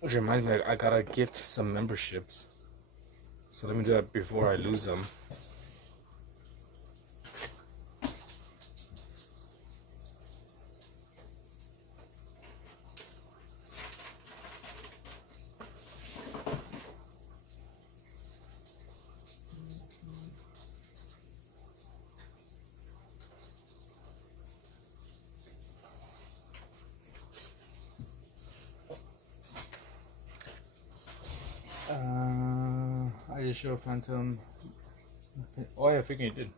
Which reminds me, I gotta gift some memberships. So let me do that before I lose them. I just showed Phantom. Oh yeah, I think you did.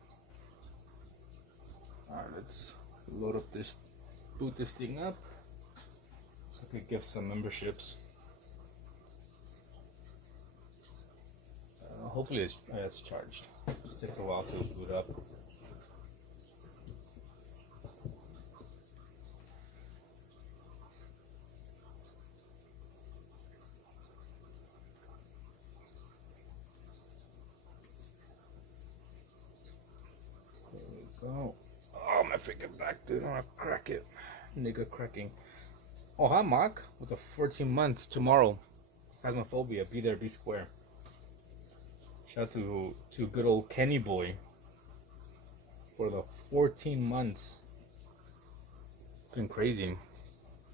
Alright, let's load up this, boot this thing up so I could give some memberships. Hopefully it's charged. It just takes a while to boot up. Go. Oh, my freaking back, dude. I'm gonna crack it. Nigga cracking. Oh, hi, Mark. With the 14 months tomorrow. Phasmophobia. Be there, be square. Shout out to good old Kenny Boy for the 14 months. It's been crazy.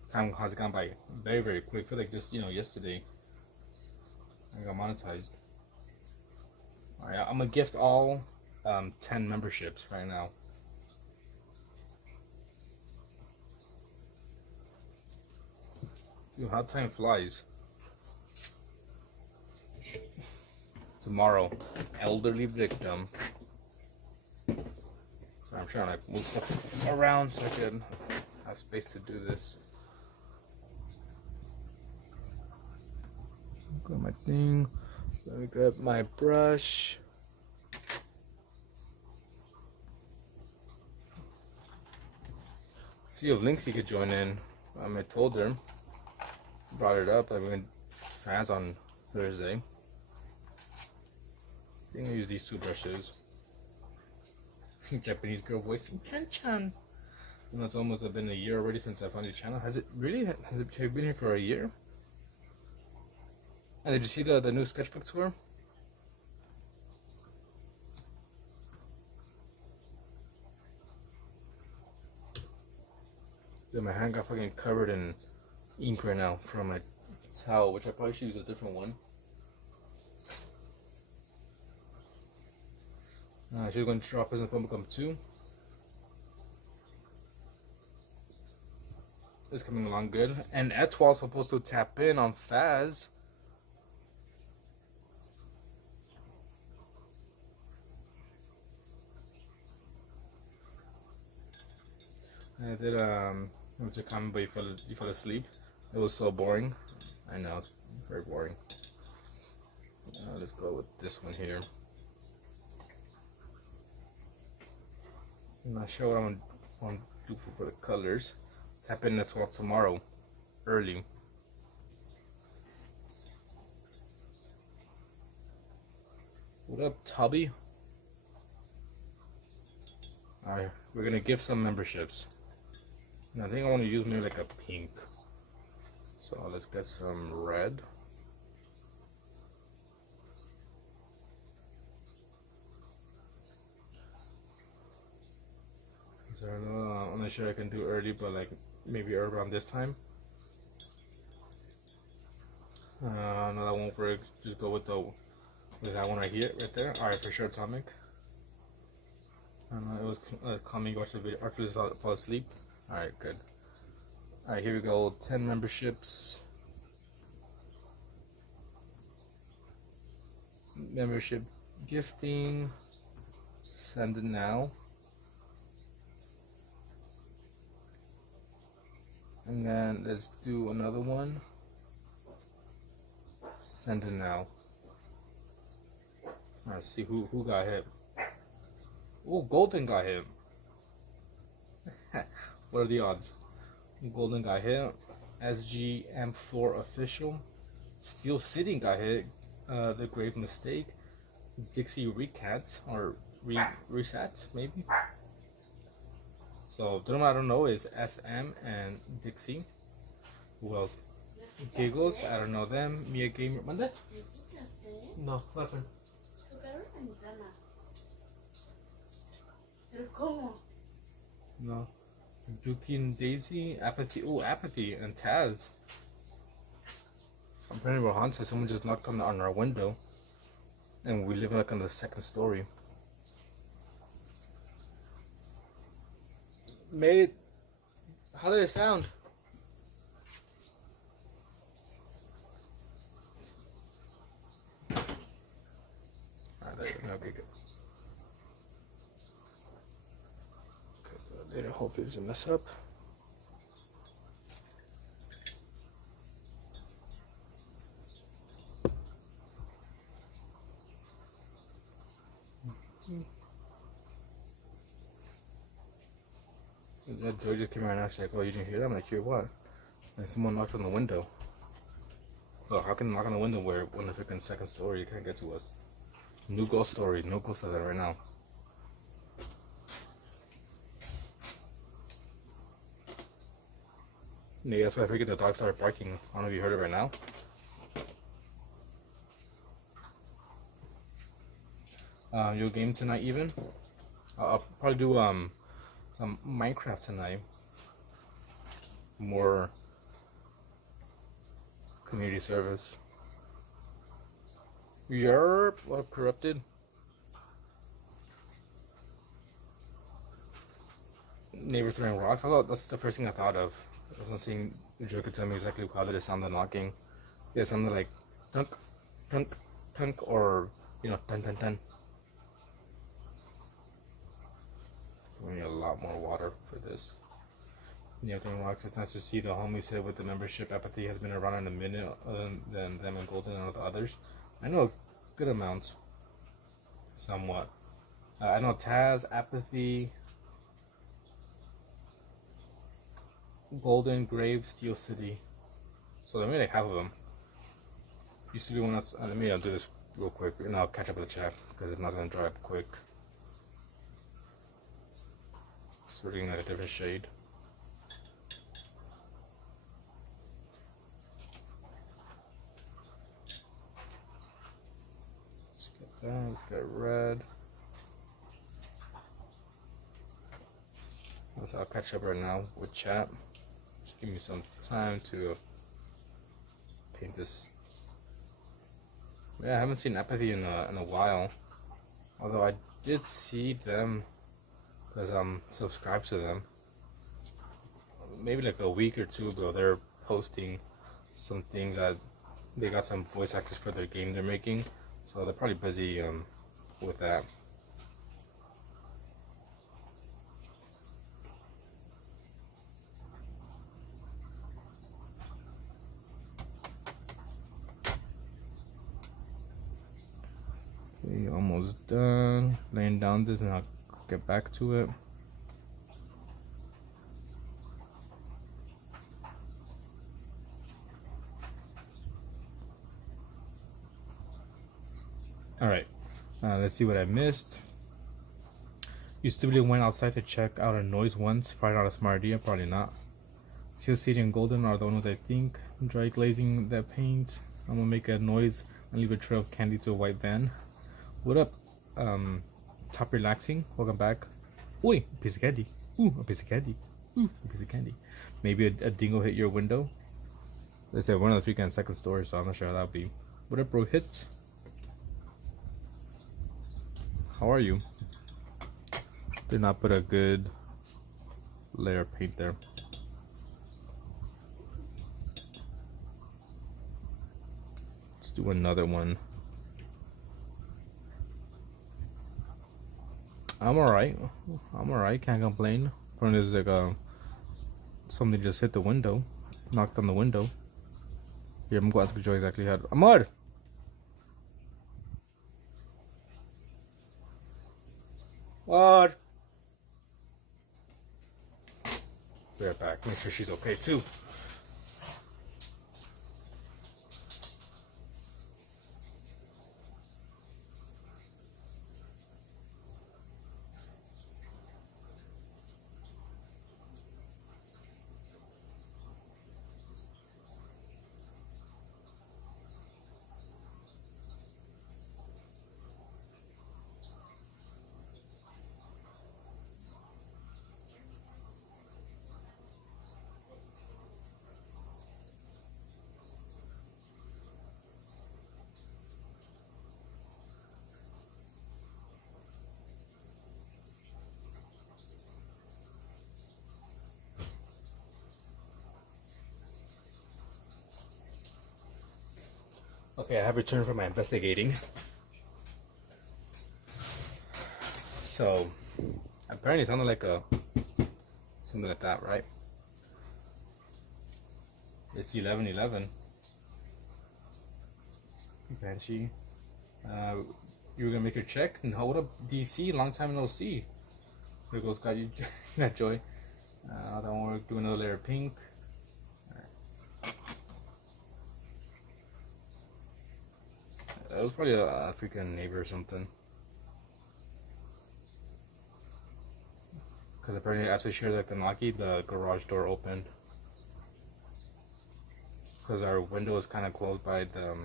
Time has gone by very, very quick. I feel like just, yesterday I got monetized. Alright, I'm gonna gift all 10 memberships right now. Dude, how time flies. Tomorrow, elderly victim. So I'm trying to move stuff around so I can have space to do this. Got my thing. Let me grab my brush. See if Linksy could join in. I told her, brought it up. I'm going fans on Thursday. I think I use these 2 brushes. Japanese girl voice in Ken-chan. It's almost been a year already since I found your channel. Has it really? Have you been here for a year? And did you see the new sketchbook tour? Dude, my hand got fucking covered in ink right now from my towel, which I probably should use a different one. She's going to drop Prison Phobicum 2. It's coming along good. And Etoile's supposed to tap in on Faz. I did went to comment, but you fell asleep. It was so boring. I know, very boring. Let's go with this one here. I'm not sure what I'm going to do for the colors. Tap in that's all tomorrow, early. What up, Tubby? Alright, we're gonna give some memberships. And I think I want to use maybe like a pink. So let's get some red. So I'm not sure I can do early, but like maybe around this time. No, that won't work. Just go with that one right here, right there. All right, for sure, Atomic. It was calming. Watch the video. Or fall asleep. All right, good. All right, here we go. 10 memberships. Membership gifting. Send it now. And then let's do another one. Send it now. Alright, see who got hit. Oh, Golden got hit. What are the odds? Golden got hit. SGM4 official. Steel City got hit. The Grave Mistake. Dixie Recat or Reset maybe. So the one I don't know is SM and Dixie. Who else? Giggles, I don't know them. Mia Gamer. ¿Mande? No, what happened? No. Dookie and Daisy, Apathy. Oh, Apathy and Taz. Apparently, we're haunted. Someone just knocked on our window, and we live like on the second story. Made. How did it sound? Okay, good. Later, hopefully it doesn't mess up. Joy just came around and she's like, oh, you didn't hear that? I'm like, hear what? Like someone knocked on the window. Oh, how can you knock on the window where we're on the freaking second story? You can't get to us. New ghost story. No ghost of that right now. Yeah, that's why I figured the dog started barking. I don't know if you heard it right now. Your game tonight even? I'll probably do some Minecraft tonight. More community service. Yerp, what up, corrupted? Neighbors throwing rocks. I thought that's the first thing I thought of. I wasn't seeing the Joker tell me exactly how did it sound the knocking. It sounded like dunk, dunk, dunk, or you know, dun dun dun. We need a lot more water for this. Yeah, throwing rocks. It's nice to see the homies here with the membership. Apathy has been around in a minute, other than them and Golden and all the others. I know a good amount, somewhat. I know Taz, Apathy, Golden, Grave, Steel City. So there may like half of them. Used to be one that's. Let me do this real quick, and I'll catch up with the chat because if not, it's gonna dry up quick. So we're doing like a different shade. Let's get that. Let's get red. So I'll catch up right now with chat. Just give me some time to paint this. Yeah, I haven't seen Apathy in a while. Although I did see them because I'm subscribed to them. Maybe like a week or two ago, they're posting some things that they got some voice actors for their game they're making. So they're probably busy with that. Okay, almost done. Laying down this and I'll get back to it. Alright, Let's see what I missed. You stupidly went outside to check out a noise once. Probably not a smart idea. Probably not. Steel, City, and Golden are the ones I think. Dry glazing that paint. I'm gonna make a noise and leave a trail of candy to a white van. What up? Top relaxing. Welcome back. Oi, a piece of candy. Ooh, a piece of candy. Ooh, a piece of candy. Maybe a dingo hit your window. They said one of the 3 second stories, so I'm not sure how that'll be. What up, bro? Hits. How are you? Did not put a good layer of paint there. Let's do another one. I'm alright. Can't complain. Point is like something just hit the window, knocked on the window. Here, I'm going to ask Joy exactly how. Amar. What? Be right back. Make sure she's okay too. Okay, I have returned from my investigating. So, apparently it sounded like something like that, right? It's 11:11. Banshee. You were gonna make your check? No, what up, DC? Long time no see. There goes, got you, got Joy. Don't worry, do another layer of pink. It was probably a freaking neighbor or something. Because apparently after she heard like the knocking, the garage door opened. Because our window is kind of closed by the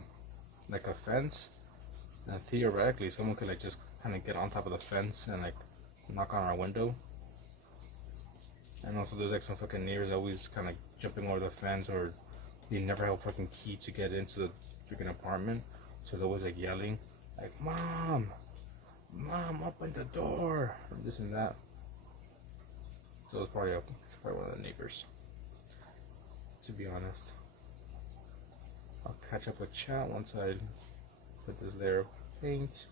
like a fence, and theoretically someone could like just kind of get on top of the fence and like knock on our window. And also there's like some fucking neighbors always kind of jumping over the fence, or they never have a fucking key to get into the freaking apartment, so they're always like yelling like, mom, open the door, and this and that. So it's probably one of the neighbors, to be honest. I'll catch up with chat once I put this layer of paint.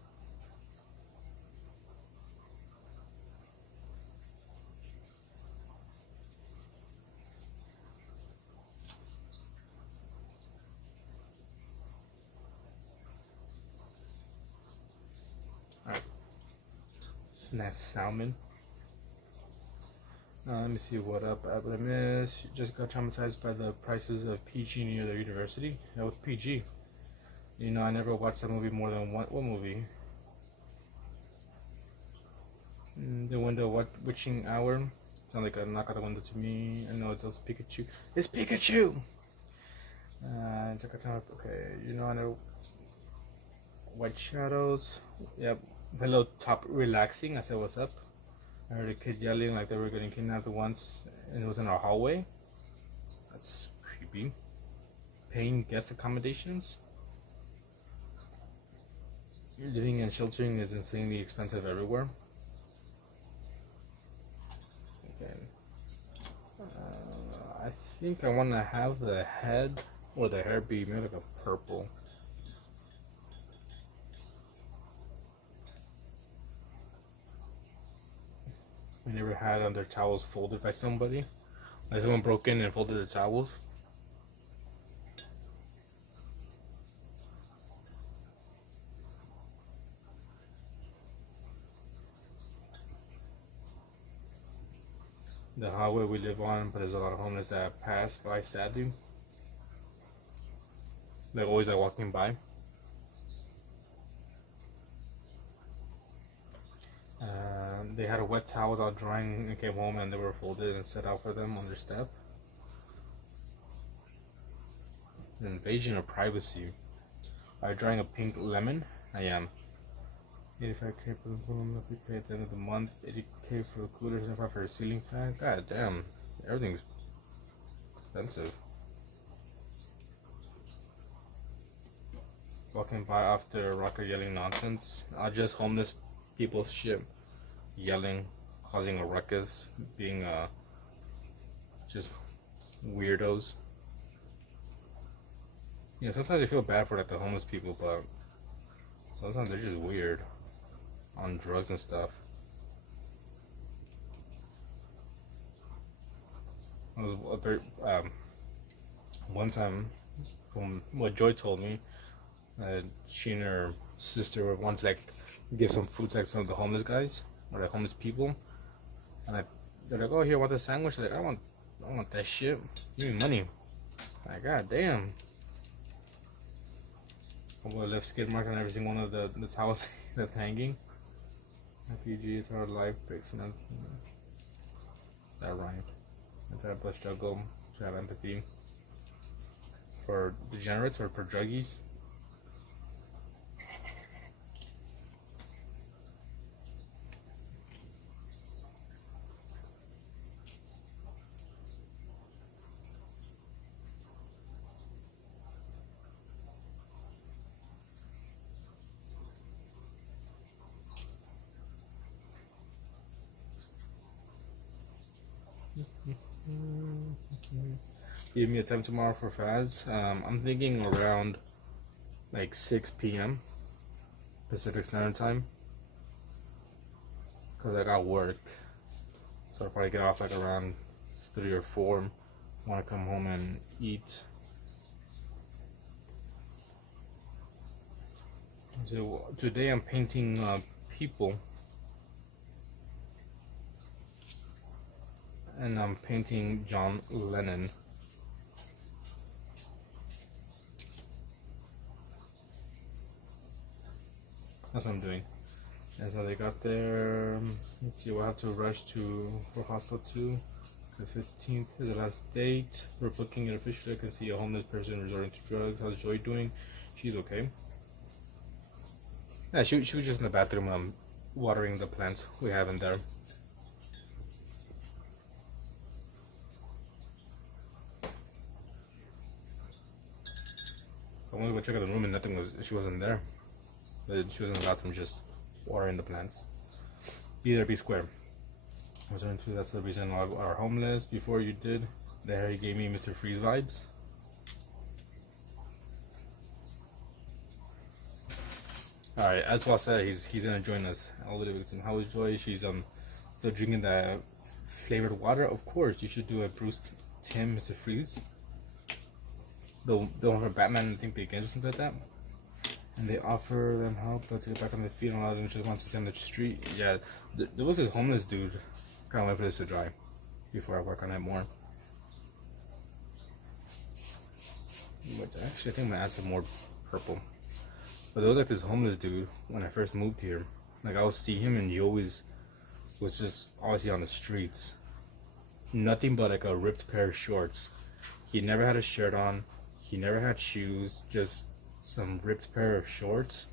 Alright. Nice salmon. Let me see what up. What I missed. Just got traumatized by the prices of PG near the university. That was PG. You know, I never watched that movie more than one movie. The window witching hour. Sounds like a knock on the window to me. I know it's also Pikachu. It's Pikachu! Okay, you know, I know. White shadows. Yep. Hello, top relaxing. I said, what's up? I heard a kid yelling like they were getting kidnapped once, and it was in our hallway. That's creepy. Paying guest accommodations. Living and sheltering is insanely expensive everywhere. Okay. I think I want to have the head or the hair be made like a purple. We never had their towels folded by somebody. Like someone broke in and folded their towels. The highway we live on, but there's a lot of homeless that pass by, sadly. They're always like walking by. they had wet towels out drying and came home and they were folded and set out for them on their step. An invasion of privacy. Are you drying a pink lemon? I am. 85K for the room, we pay at the end of the month. 80K for the cooler, 75 for the ceiling fan. God damn, everything's expensive. Walking by after rocker yelling nonsense. Just homeless people's shit. Yelling, causing a ruckus, being just weirdos. You know, sometimes I feel bad for like the homeless people, but sometimes they're just weird on drugs and stuff. I was very, one time, from what Joy told me, she and her sister wanted to like give some food to like some of the homeless guys or like homeless people, and they're like, "Oh, here, want a sandwich?" They're like, I want that shit. Give me money. Like, god damn. I would have left skid mark on every single one of the towels that's hanging. FPG, it's hard life, breaks, you know. That rhyme. If I have a struggle to have empathy for degenerates or for druggies. Give me a time tomorrow for Faz. I'm thinking around like 6 p.m. Pacific Standard Time, because I got work, so I'll probably get off like around 3 or 4. Want to come home and eat. So today I'm painting people, and I'm painting John Lennon. That's what I'm doing. And so they got there. Let's see, we'll have to rush for Hostel 2. The 15th is the last date. We're booking it officially. I can see a homeless person resorting to drugs. How's Joy doing? She's okay. Yeah, she was just in the bathroom watering the plants we have in there. I wanted to go check out the room and she wasn't there. She was in the bathroom just watering the plants. Be there, be square. Return to, that's the reason why we are homeless. Before you did, there he gave me Mr. Freeze vibes. Alright, as well said, he's gonna join us. All the way with him. How is Joy? She's still drinking the flavored water. Of course, you should do a Bruce Tim Mr. Freeze. The one for Batman, I think they get or something like that. And they offer them help to get back on their feet, and a lot of them just want to stay on the street. Yeah, there was this homeless dude. Can't wait for this to dry before I work on it more. But actually, I think I'm gonna add some more purple. But there was like this homeless dude when I first moved here. Like I would see him, and he always was just obviously on the streets. Nothing but like a ripped pair of shorts. He never had a shirt on. He never had shoes. Just some ripped pair of shorts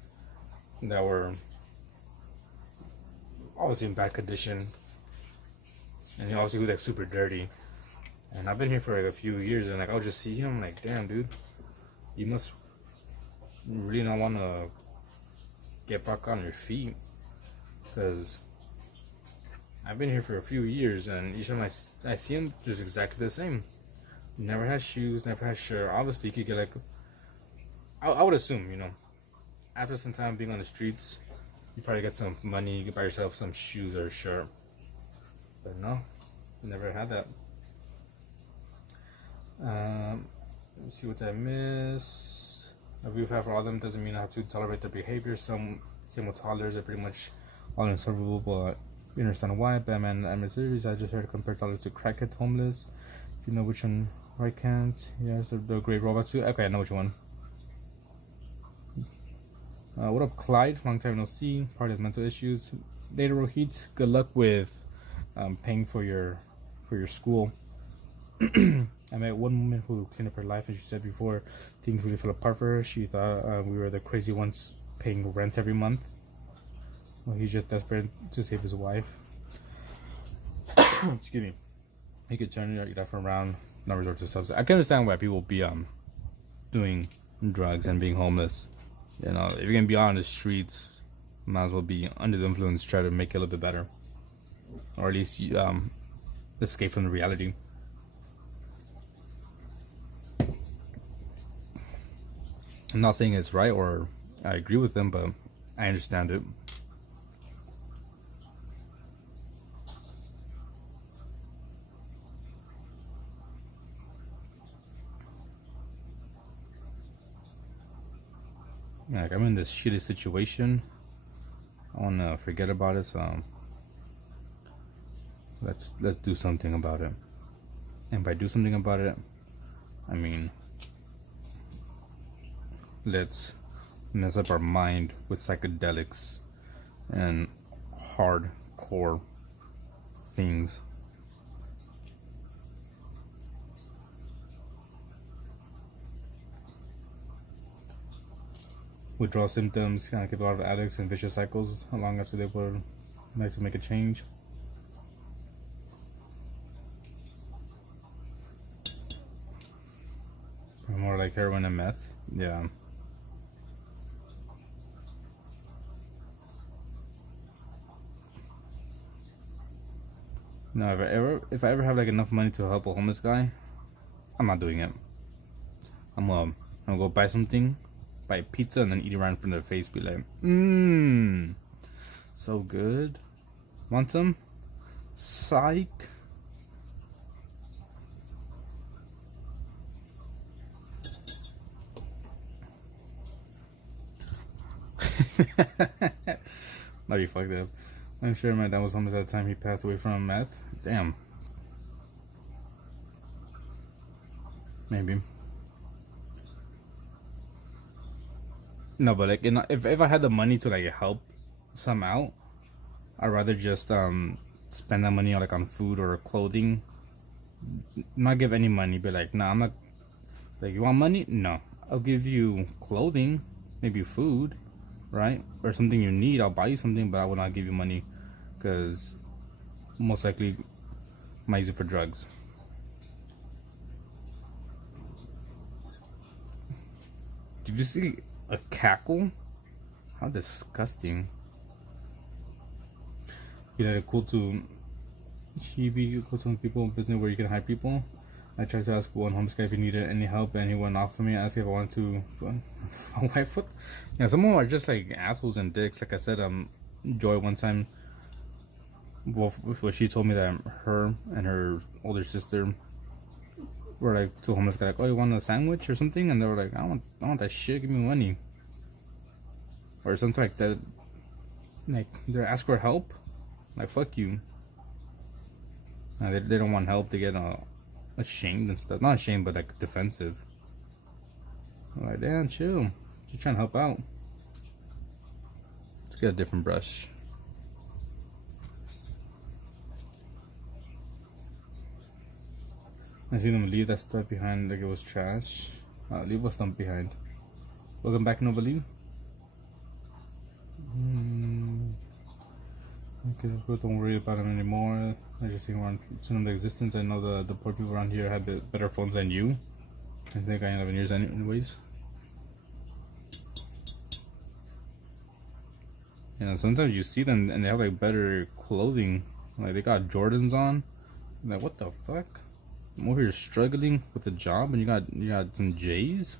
that were obviously in bad condition, and he obviously was like super dirty. And I've been here for like a few years, and like I'll just see him like, damn dude, you must really not want to get back on your feet, because I've been here for a few years, and each time I see him just exactly the same. Never had shoes, never had shirt. Obviously you could get like, I would assume, you know, after some time being on the streets, you probably get some money, you could buy yourself some shoes or a shirt. But no, I never had that. Let me see what I miss. A roof have for all of them doesn't mean I have to tolerate their behavior. Some same with toddlers are pretty much all unsolvable, but you understand why. Batman and series, I just heard compare toddlers to crackhead homeless. If you know which one, I can't. Yes, the great robots too. Okay, I know which one. What up, Clyde? Long time no see. Part of mental issues. later, Rohit. Good luck with paying for your school. I met one woman who cleaned up her life, and she said before things really fell apart for her, she thought we were the crazy ones paying rent every month. Well, he's just desperate to save his wife. Excuse me. He could turn your life around, not resort to substance. I can understand why people be doing drugs and being homeless. You know, if you're gonna be out on the streets, might as well be under the influence, try to make it a little bit better, or at least escape from the reality. I'm not saying it's right or I agree with them, but I understand it. Like, I'm in this shitty situation. I wanna forget about it, so let's do something about it. And by do something about it, I mean let's mess up our mind with psychedelics and hardcore things. Withdrawal symptoms kind of keep a lot of addicts in vicious cycles long after they would like to make a change. More like heroin and meth. Yeah. No, if I ever have like enough money to help a homeless guy, I'm not doing it. I'm gonna go buy something, buy pizza, and then eat it right in front of their face. Be like, so good. Want some? Psych. Might be fucked up. I'm sure my dad was homeless at the time he passed away from meth. Damn. Maybe. No, but like, if I had the money to like help some out, I'd rather just spend that money on like on food or clothing. Not give any money. Be like, nah, I'm not. Like, you want money? No, I'll give you clothing, maybe food, right, or something you need. I'll buy you something, but I will not give you money, because most likely might use it for drugs. Did you see a cackle? How disgusting. You know, cool to be cool to people in business where you can hire people. I tried to ask one homeless guy if he needed any help, and he went off of me, asked if I wanted to my wife. What? Yeah, some of them are just like assholes and dicks. Like I said, Joy one time, well, she told me that her and her older sister were like to a homeless guy, like, "Oh, you want a sandwich or something?" And they were like, I want that shit. Give me money." Or something like that. Like, they're ask for help. Like, fuck you. They don't want help. They get ashamed and stuff. Not ashamed, but like defensive. I'm like, damn, chill. Just trying to help out. Let's get a different brush. I see them leave that stuff behind like it was trash. Leave what's dump behind. Welcome back, Nobody. Okay, don't worry about them anymore. I just think around some existence. I know the poor people around here have better phones than you. I think I end up in yours anyways. You know, sometimes you see them and they have like better clothing. Like, they got Jordans on. I'm like, what the fuck? I'm over here struggling with a job and you got some J's?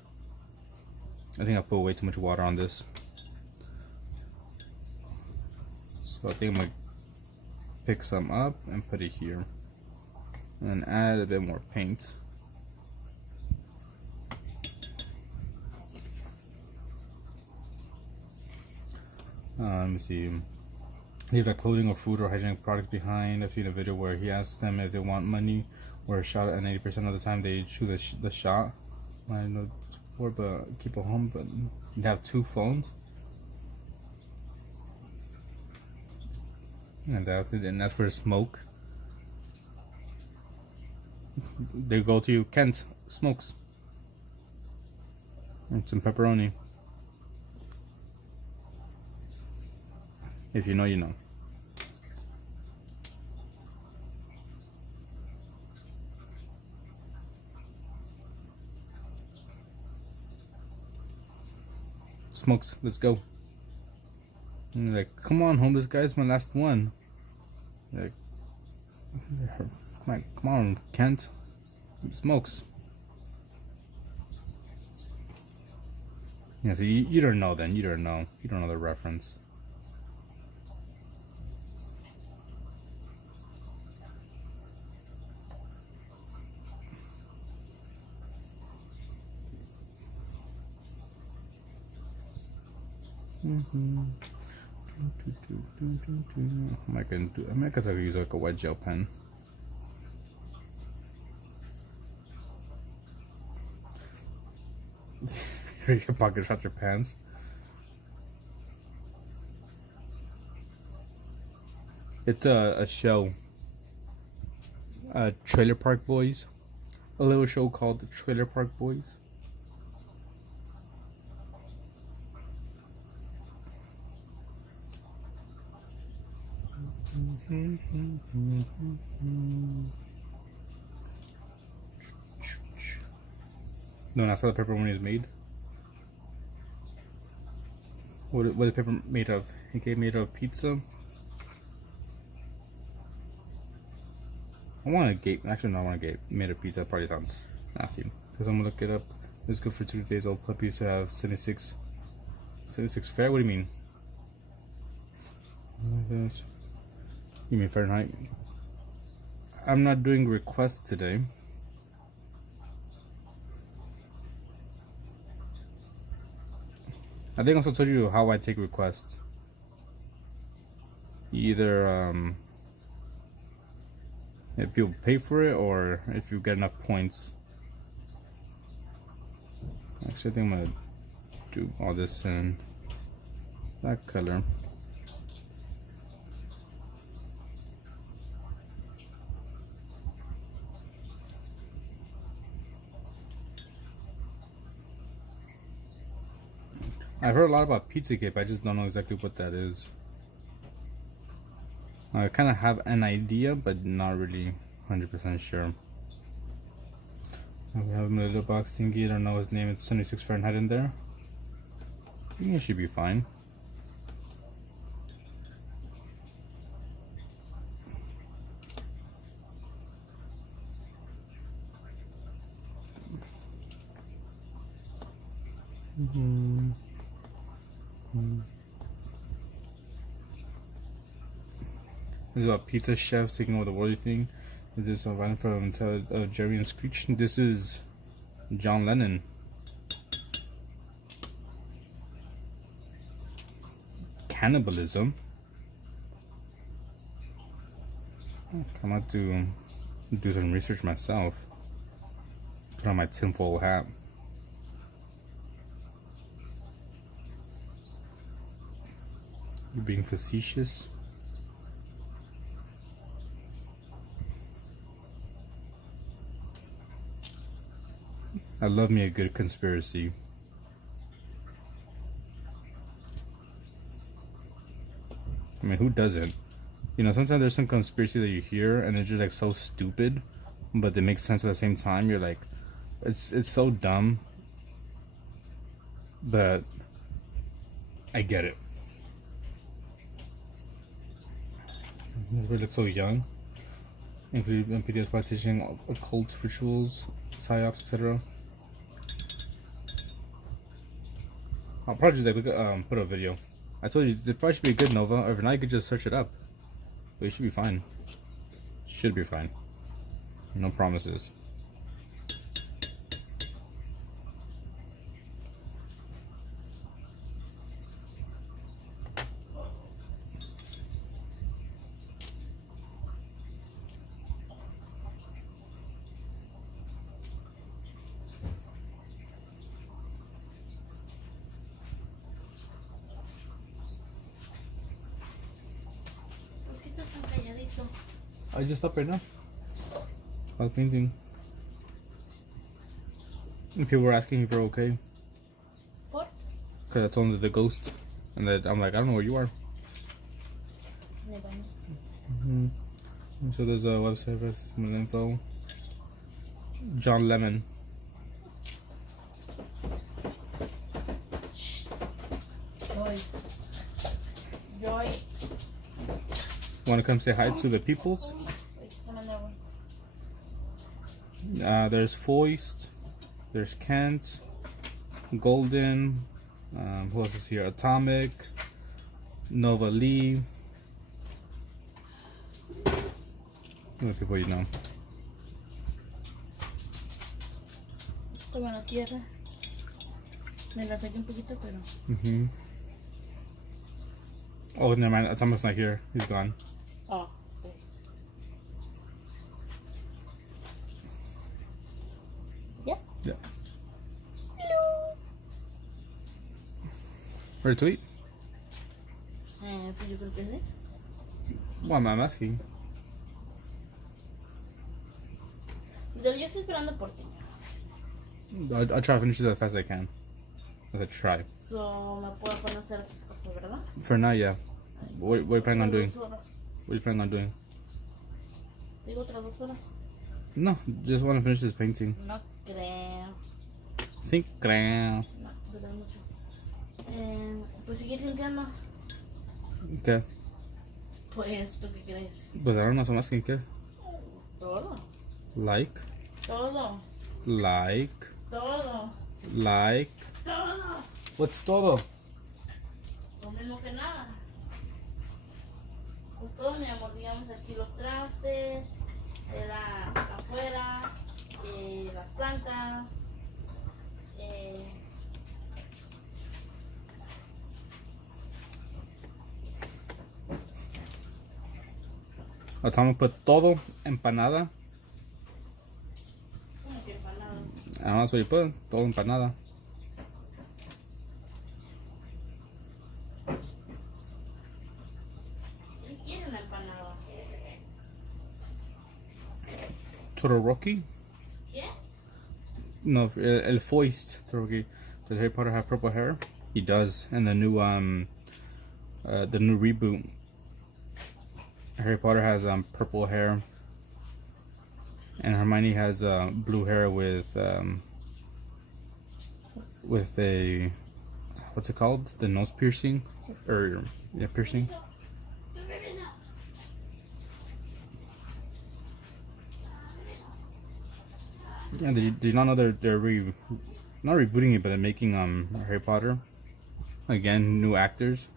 I think I put way too much water on this. So I think I'm gonna pick some up and put it here. And add a bit more paint. Let me see. Leave that clothing or food or hygienic product behind. I've seen a video where he asks them if they want money or a shot, and 80% of the time they choose the shot. I know it's poor, but keep it home. But you have two phones. And that's for smoke. They go to Kent Smokes. And some pepperoni. If you know, you know. Smokes, let's go. And they're like, come on, home, this guy's my last one. They're like, come on, Kent. Smokes. Yeah, so you don't know then. You don't know. You don't know the reference. I guess I could use like a wet gel pen. Your pocket shot your pants. It's a show. Trailer Park Boys. A little show called the Trailer Park Boys. No, that's how the pepperoni is made. What is pepper made of? Okay, made of pizza. I want a gate. Actually, no, I want a gate. Made of pizza. Probably sounds nasty. Because I'm gonna look it up. It's good for 2 days old puppies to have 76 fair. What do you mean? You mean Fahrenheit? I'm not doing requests today. I think I also told you how I take requests. Either if people pay for it or if you get enough points. Actually, I think I'm gonna do all this in that color. I've heard a lot about Pizzagate, but I just don't know exactly what that is. I kind of have an idea, but not really 100% sure. We have a little box thingy. I don't know his name. It's 76 Fahrenheit in there. I think it should be fine. This is about pizza chefs taking over the world thing. This is a violin from Jerry and Screech. This is John Lennon. Cannibalism. I'm about to do some research myself. Put on my tinfoil hat. You're being facetious. I love me a good conspiracy. I mean, who doesn't? You know, sometimes there's some conspiracy that you hear and it's just like so stupid, but they make sense at the same time. You're like, it's so dumb, but I get it. This really looks so young. Including MPD's practicing occult rituals, psyops, etc. I'll probably just like put a video. I told you there probably should be a good Nova. Or if not, you could just search it up. But it should be fine. Should be fine. No promises. I just stopped right now. I was painting. And people were asking if you're okay. What? Because I told them that the ghost. And that I'm like, I don't know where you are. Mm-hmm. So there's a website for some info. John Lemon. Joy. Want to come say hi to the peoples? There's Foist. There's Kent. Golden. Who else is here? Atomic. Nova Lee. What people you know? Toma la tierra. Me la saqué un poquito, pero. Oh, never mind. Atomic's not here. He's gone. Oh, okay. Yeah. Yeah. Hello. Ready to eat? Pues yo creo que sí. What am I asking? Yo estoy esperando por ti. I'll try to finish this as fast as I can. As I try. So, me puedo poner a hacer otras cosas, ¿verdad? For now, yeah. What are you planning on doing? 2 horas. What are you planning on doing? Digo otras 2 horas. No, just want to finish this painting. No creo. Sí, creo. No, dura mucho. Pues seguir limpiando. ¿Qué? Pues, ¿tú qué crees? Pues ahora no son asking ¿qué? Todo. Like. Todo. Like. Todo. Like. Todo. What's todo? Lo mismo que nada. Pues todo, mi amor, digamos aquí los trastes, afuera, las plantas, Atomic put todo empanada. como que empanado. That's what you put. Todo empanada. Él quiere una empanada. Todoroki? ¿Qué? No, El Foist Todoroki. Does Harry Potter have purple hair? He does. In the new reboot, Harry Potter has purple hair, and Hermione has blue hair with a, what's it called? The nose piercing, or yeah, piercing. Yeah, did you not know they're not rebooting it, but they're making Harry Potter again, new actors.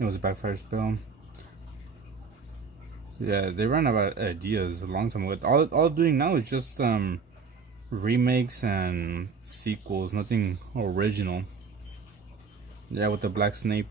It was a backfire spell. Yeah, they ran out of ideas a long time ago. All they're doing now is just remakes and sequels, nothing original. Yeah, with the Black Snape.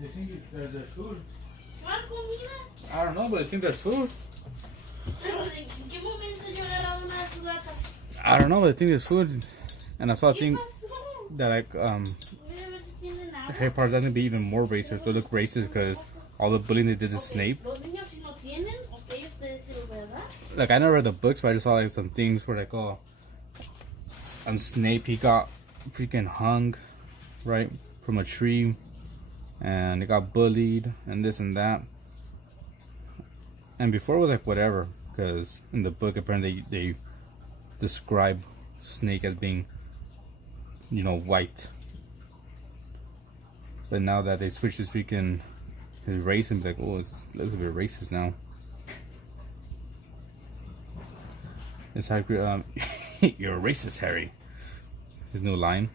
They think there's food. ¿Más comida? I don't know, but I think there's food. Pero ¿en qué momento yo he agarrado una de tus gatas? I don't know, but I think there's food. And I saw a ¿Qué thing pasó? that like Obviamente tienen agua. Harry Potter doesn't be even more racist. They look racist because all the bullying they did to Snape. Los niños si no tienen, ok, ustedes sí, ¿verdad? Like I never read the books, but I just saw like some things where like, oh, Snape, he got freaking hung, right, from a tree, and he got bullied and this and that. And before it was like whatever, because in the book apparently they describe Snake as being, you know, white. But now that they switched his freaking his race, and be like, oh, it looks a bit racist now. It's Harry. You're a racist, Harry. His new line.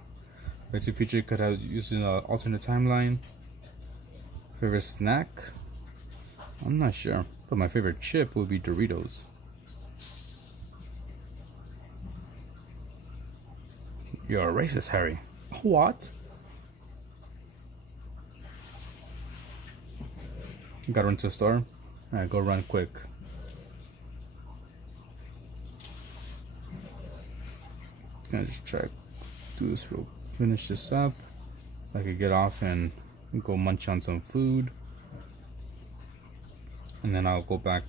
Racist feature could have used in an alternate timeline. Favorite snack? I'm not sure, but my favorite chip would be Doritos. You're a racist, Harry. What? Gotta run to the store. Alright, go run quick. Gonna just try to do this real, finish this up. I could get off and go munch on some food. And then I'll go back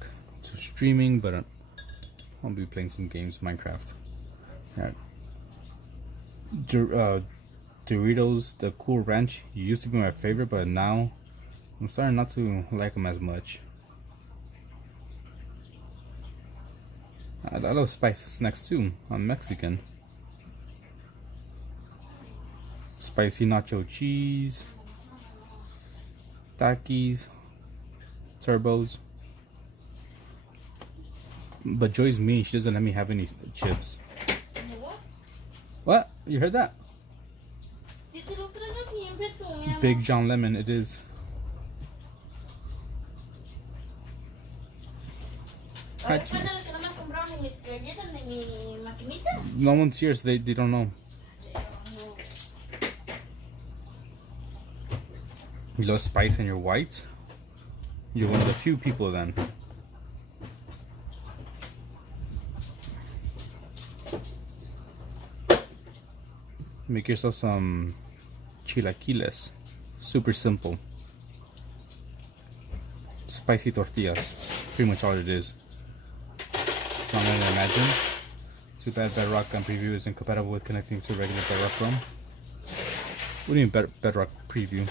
to streaming, but I'll be playing some games, Minecraft. Alright. Doritos, the Cool Ranch, used to be my favorite, but now I'm starting not to like them as much. I love spicy snacks too. I'm Mexican. Spicy nacho cheese, Takis, turbos. But Joy's mean. She doesn't let me have any chips. What? You heard that? Big John Lemon, it is. No one's here, so they don't know. You love spice and you're white? You're one of the few people then. Make yourself some chilaquiles. Super simple. Spicy tortillas. Pretty much all it is. Stronger than I imagine. Too bad Bedrock preview isn't compatible with connecting to regular Bedrock Chrome. What do you mean Bedrock preview?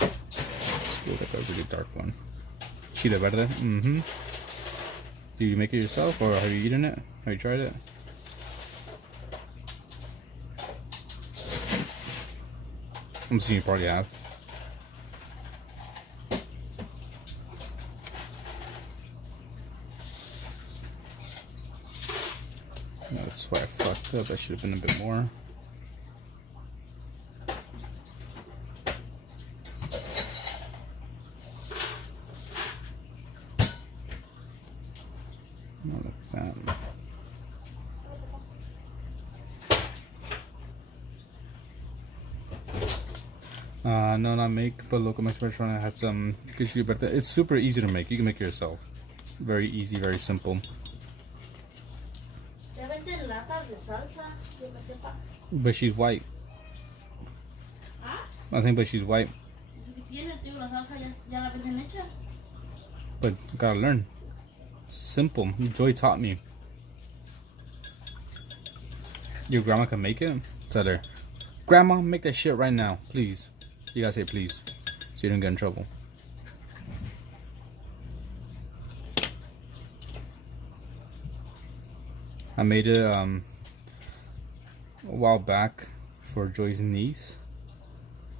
Let's go with like a really dark one. Chile verde. Mm-hmm. Do you make it yourself or have you eaten it? Have you tried it? I'm assuming you probably have. That's why I fucked up. I should have been a bit more. Not like that. No, not make, but local Mexican restaurant has some good, but it's super easy to make. You can make it yourself. Very easy, very simple. But she's white. I think, but she's white. But gotta learn. Simple. Joy taught me. Your grandma can make it? Tell her, Grandma, make that shit right now, please. You gotta say please, so you don't get in trouble. I made it a while back for Joy's niece,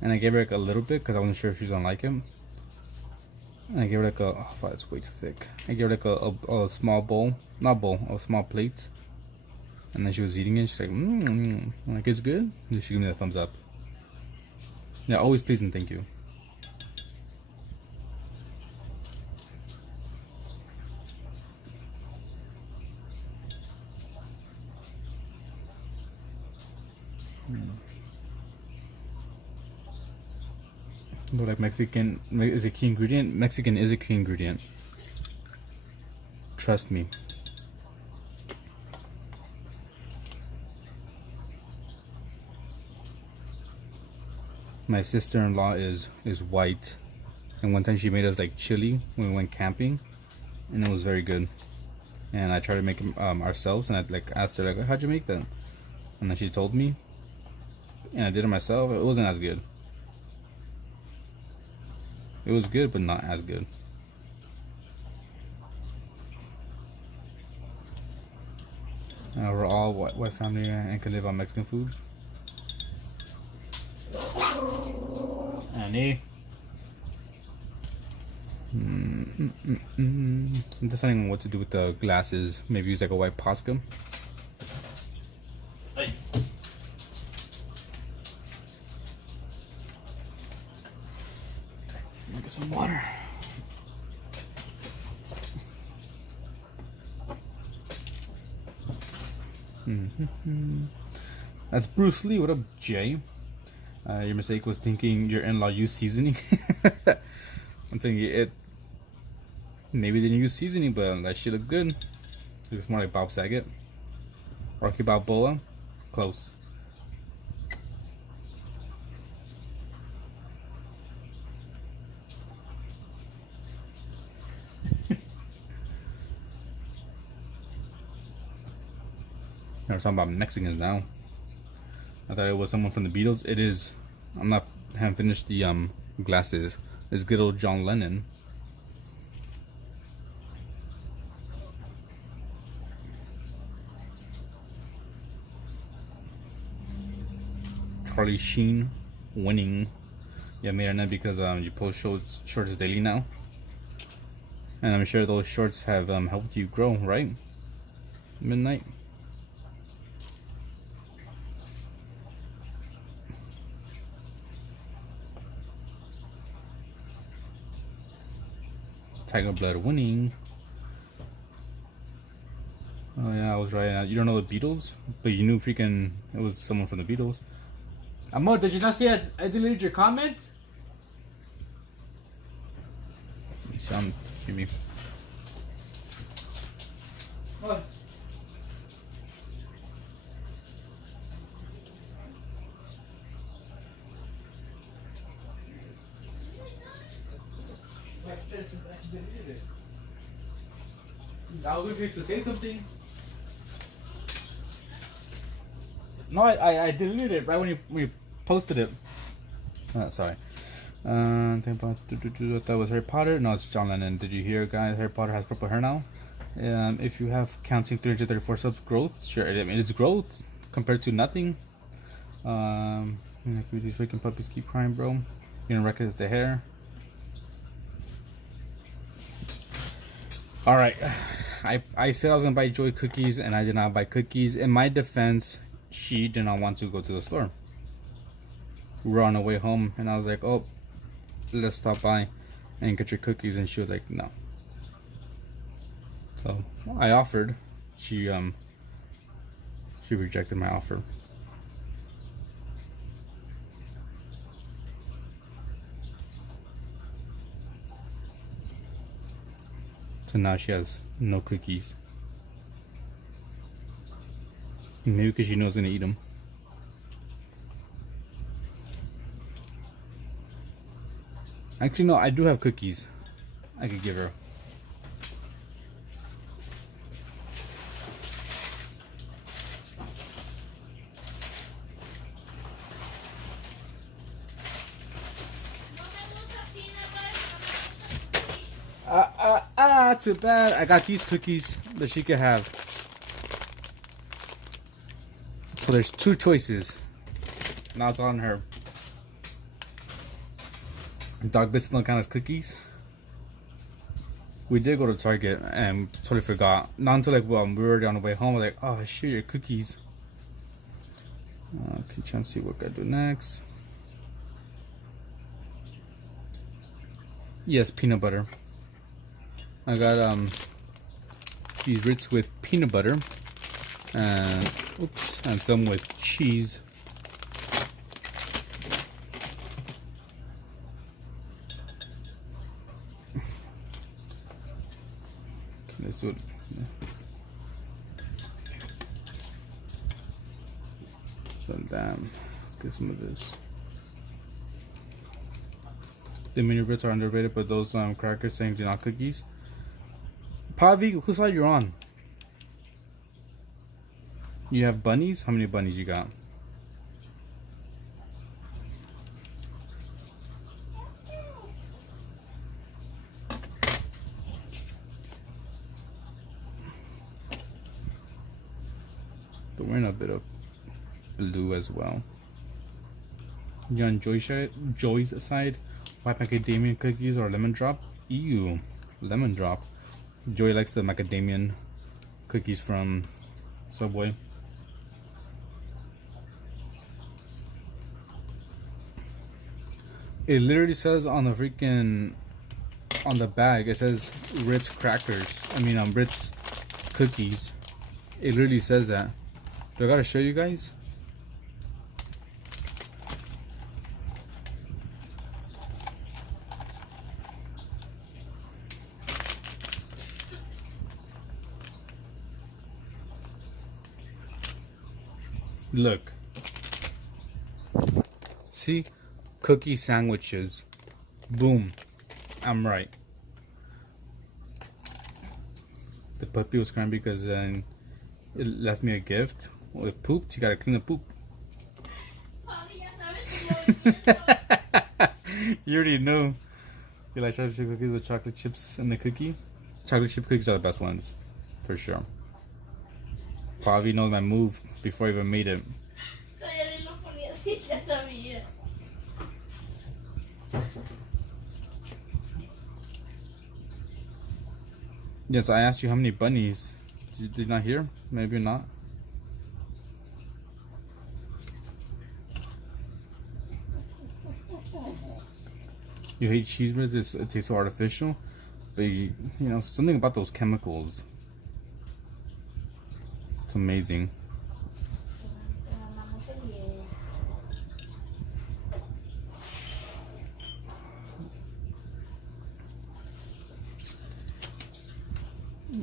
and I gave her like a little bit because I wasn't sure if she was gonna like it. And I gave her like a, oh fuck, it's way too thick. I gave her like a small bowl, not bowl, a small plate. And then she was eating it. She's like, I'm like, it's good. And she gave me the thumbs up. Yeah, always please and thank you. But like Mexican is a key ingredient. Mexican is a key ingredient. Trust me. My sister-in-law is white, and one time she made us like chili when we went camping, and it was very good. And I tried to make it ourselves, and I like asked her like, how'd you make that? And then she told me, and I did it myself. It wasn't as good. It was good, but not as good. We're all white family and can live on Mexican food. Annie. I'm deciding on what to do with the glasses. Maybe use like a white Posca. Hey. Get some water. That's Bruce Lee. What up, Jay? Your mistake was thinking your in-law used seasoning. I'm saying it. Maybe they didn't use seasoning, but that shit looked good. It looks more like Bob Saget. Rocky Balboa. Close. We're talking about Mexicans now. I thought it was someone from the Beatles. It is. Haven't finished the glasses. It's good old John Lennon. Charlie Sheen winning. Yeah, Miranda, because you post shorts daily now, and I'm sure those shorts have helped you grow, right? Midnight. Tiger Blood winning. Oh yeah, I was right. You don't know the Beatles, but you knew freaking it was someone from the Beatles. Amor, did you not see I deleted your comment? Let me see, give me. What? I was going to say something. No, I deleted it right when you posted it. Sorry. That was Harry Potter. No, it's John Lennon. Did you hear, guys? Harry Potter has purple hair now. If you have counting 334 subs growth, sure. I mean, it's growth compared to nothing. These freaking puppies keep crying, bro. You gonna recognize the hair? All right. I said I was gonna buy Joy cookies, and I did not buy cookies. In my defense, she did not want to go to the store. We were on the way home, and I was like, "Oh, let's stop by and get your cookies," and she was like, "No." So I offered. She rejected my offer. So now she has no cookies. Maybe because she knows I'm gonna eat them. Actually, no, I do have cookies I could give her. Too bad. I got these cookies that she could have. So there's two choices. Now it's on her. Dog biscuits don't count as cookies. We did go to Target and totally forgot. Not until like, well, we were already on the way home. We're like, oh shit, your cookies. Okay, trying to see what I do next. Yes, peanut butter. I got these Ritz with peanut butter and and some with cheese. Okay, let's do it. So damn, let's get some of this. The mini Ritz are underrated, but those crackers saying they're not cookies. Pavi, whose side you're on? You have bunnies? How many bunnies you got? But we're in a bit of blue as well. You on Joy's side? White macadamia cookies or lemon drop? Ew. lemon drop. Joey likes the macadamia cookies from Subway. It literally says on the freaking on the bag, it says Ritz crackers. I mean, Ritz cookies. It literally says that. Do I gotta show you guys? Look. See? Cookie sandwiches. Boom. I'm right. The puppy was crying because it left me a gift. Well, it pooped. You gotta clean the poop. You already know. You like chocolate chip cookies with chocolate chips in the cookie? Chocolate chip cookies are the best ones. For sure. Probably knows my move before I even made it. Yes, I asked you how many bunnies. Did you not hear? Maybe not. You hate cheese because it tastes so artificial, but you know something about those chemicals. It's amazing.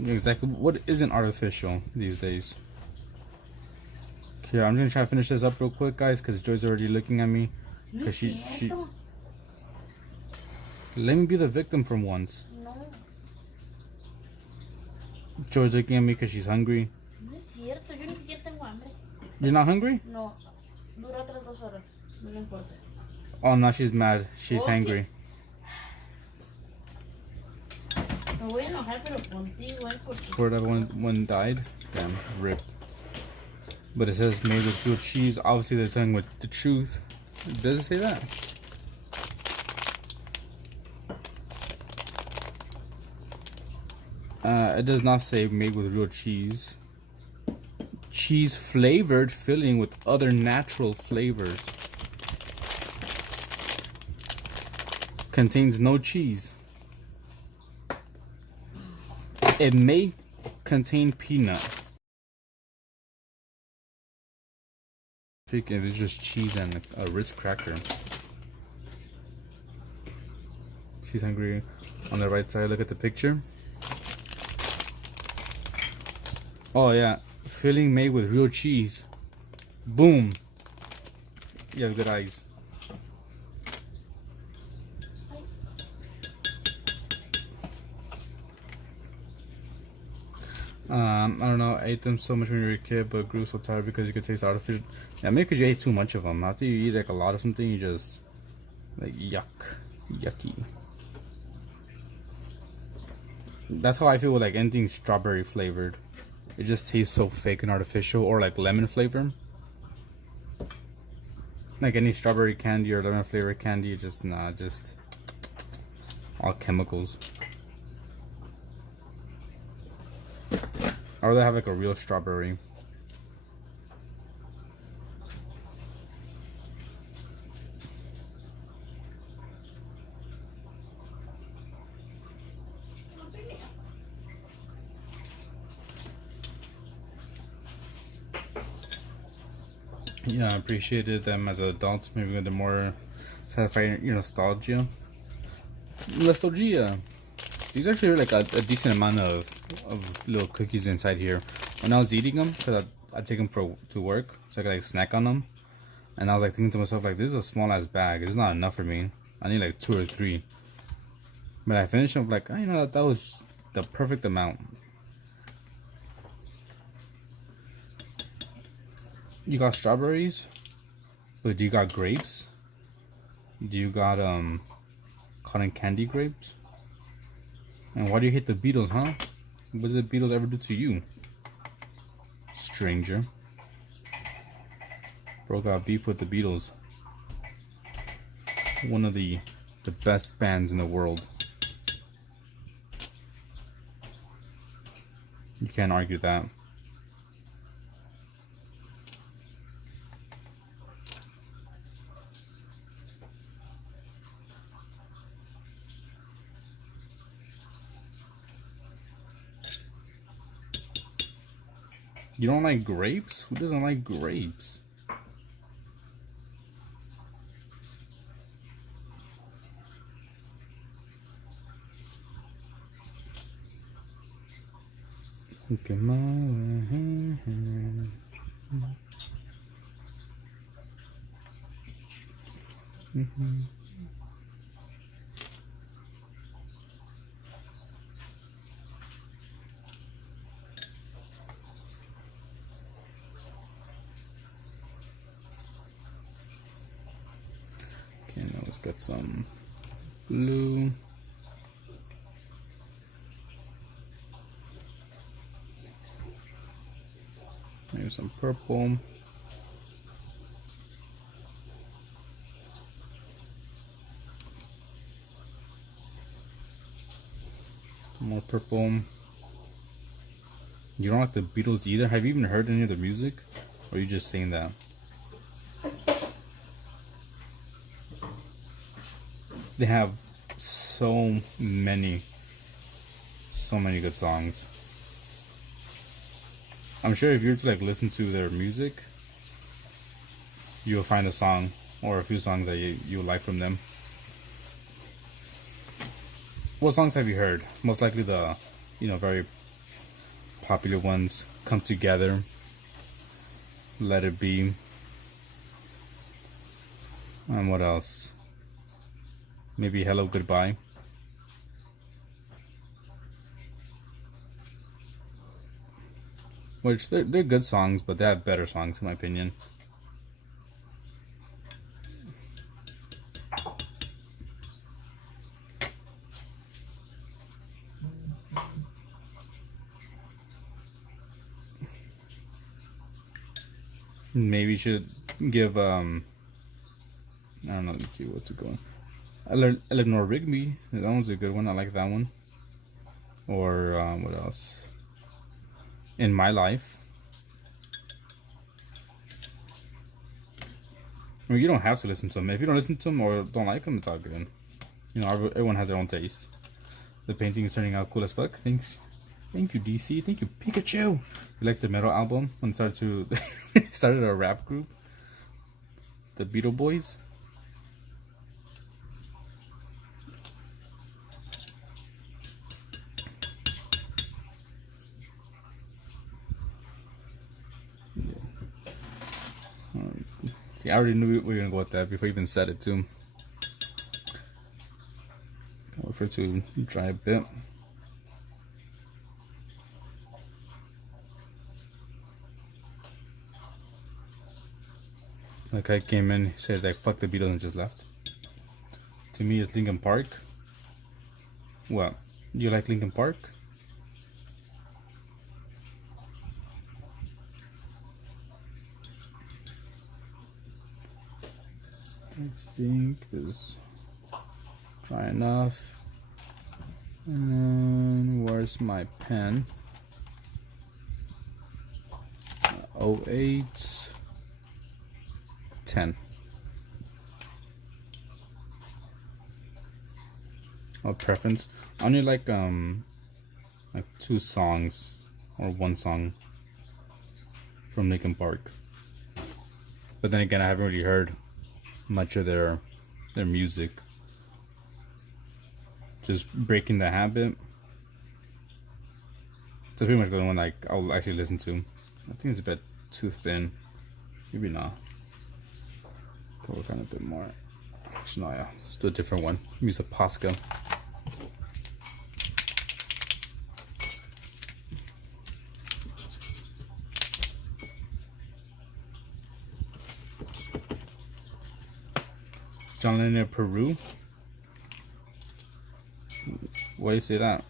Exactly. What isn't artificial these days? Okay, I'm gonna try to finish this up real quick, guys, because Joy's already looking at me. Cause she let me be the victim for once. No. Joy's looking at me because she's hungry. No es cierto, yo ni siquiera tengo hambre. You're not hungry? No, dura otras 2 horas. No me importa. Oh, now she's mad. She's Okay. angry. Me voy a enojar, pero contigo, porque... Poor that one died. Damn, rip. But it says made with real cheese. Obviously, they're telling with the truth. Does it say that? It does not say made with real cheese. Cheese flavored filling with other natural flavors. Contains no cheese. It may contain peanut. Freaking, it's just cheese and a Ritz cracker. She's hungry. On the right side, look at the picture. Oh yeah, filling made with real cheese. Boom. You have good eyes. I don't know, I ate them so much when you were a kid, but grew so tired because you could taste artificial. Yeah, maybe because you ate too much of them. After you eat like a lot of something, you just like yucky. That's how I feel with like anything strawberry flavored. It just tastes so fake and artificial, or like lemon flavor. Like any strawberry candy or lemon flavored candy, it's just just all chemicals. I'd rather have like a real strawberry. Yeah, I appreciated them as adults, maybe with the more satisfying, nostalgia. Nostalgia. These actually are like a decent amount of little cookies inside here. When I was eating them, because I take them to work, so I could like snack on them. And I was like thinking to myself, like, this is a small ass bag. It's not enough for me. I need like 2 or 3. But I finished them like, that was the perfect amount. You got strawberries? But do you got grapes? Do you got cotton candy grapes? And why do you hate the Beatles, huh? What did the Beatles ever do to you? Stranger. Bro got beef with the Beatles. One of the best bands in the world. You can't argue that. You don't like grapes? Who doesn't like grapes? Look at my hand. Okay, now let's get some blue. Maybe some purple. More purple. You don't like the Beatles either? Have you even heard any of their music? Or are you just saying that? They have so many good songs. I'm sure if you were to like listen to their music, you'll find a song or a few songs that you like from them. What songs have you heard? Most likely the, very popular ones. Come Together, Let It Be, and what else? Maybe Hello Goodbye. Which they're good songs, but they have better songs in my opinion. Maybe you should give I don't know, let's see what's it going. Eleanor Rigby, that one's a good one. I like that one. Or what else? In My Life. I mean, you don't have to listen to them. If you don't listen to them or don't like them, it's all good. Everyone has their own taste. The painting is turning out cool as fuck. Thanks. Thank you, DC. Thank you, Pikachu. You like the metal album? When started a rap group, the Beetle Boys. See, I already knew we were gonna go with that before I even said it too. I'll wait for it to dry a bit. Like I came in, said like fuck the Beatles and just left. To me, it's Linkin Park. What? You like Linkin Park? I think this dry enough. And where's my pen? 08 10. Oh, preference. I only like 2 songs or 1 song from Linkin Park. But then again, I haven't really heard much of their music. Just Breaking the Habit. That's pretty much the one I'll actually listen to. I think it's a bit too thin. Maybe not. Go work on it a bit more. Actually, no, yeah. Let's do a different one. Use a Posca. John Lennon in Peru. Why do you say that?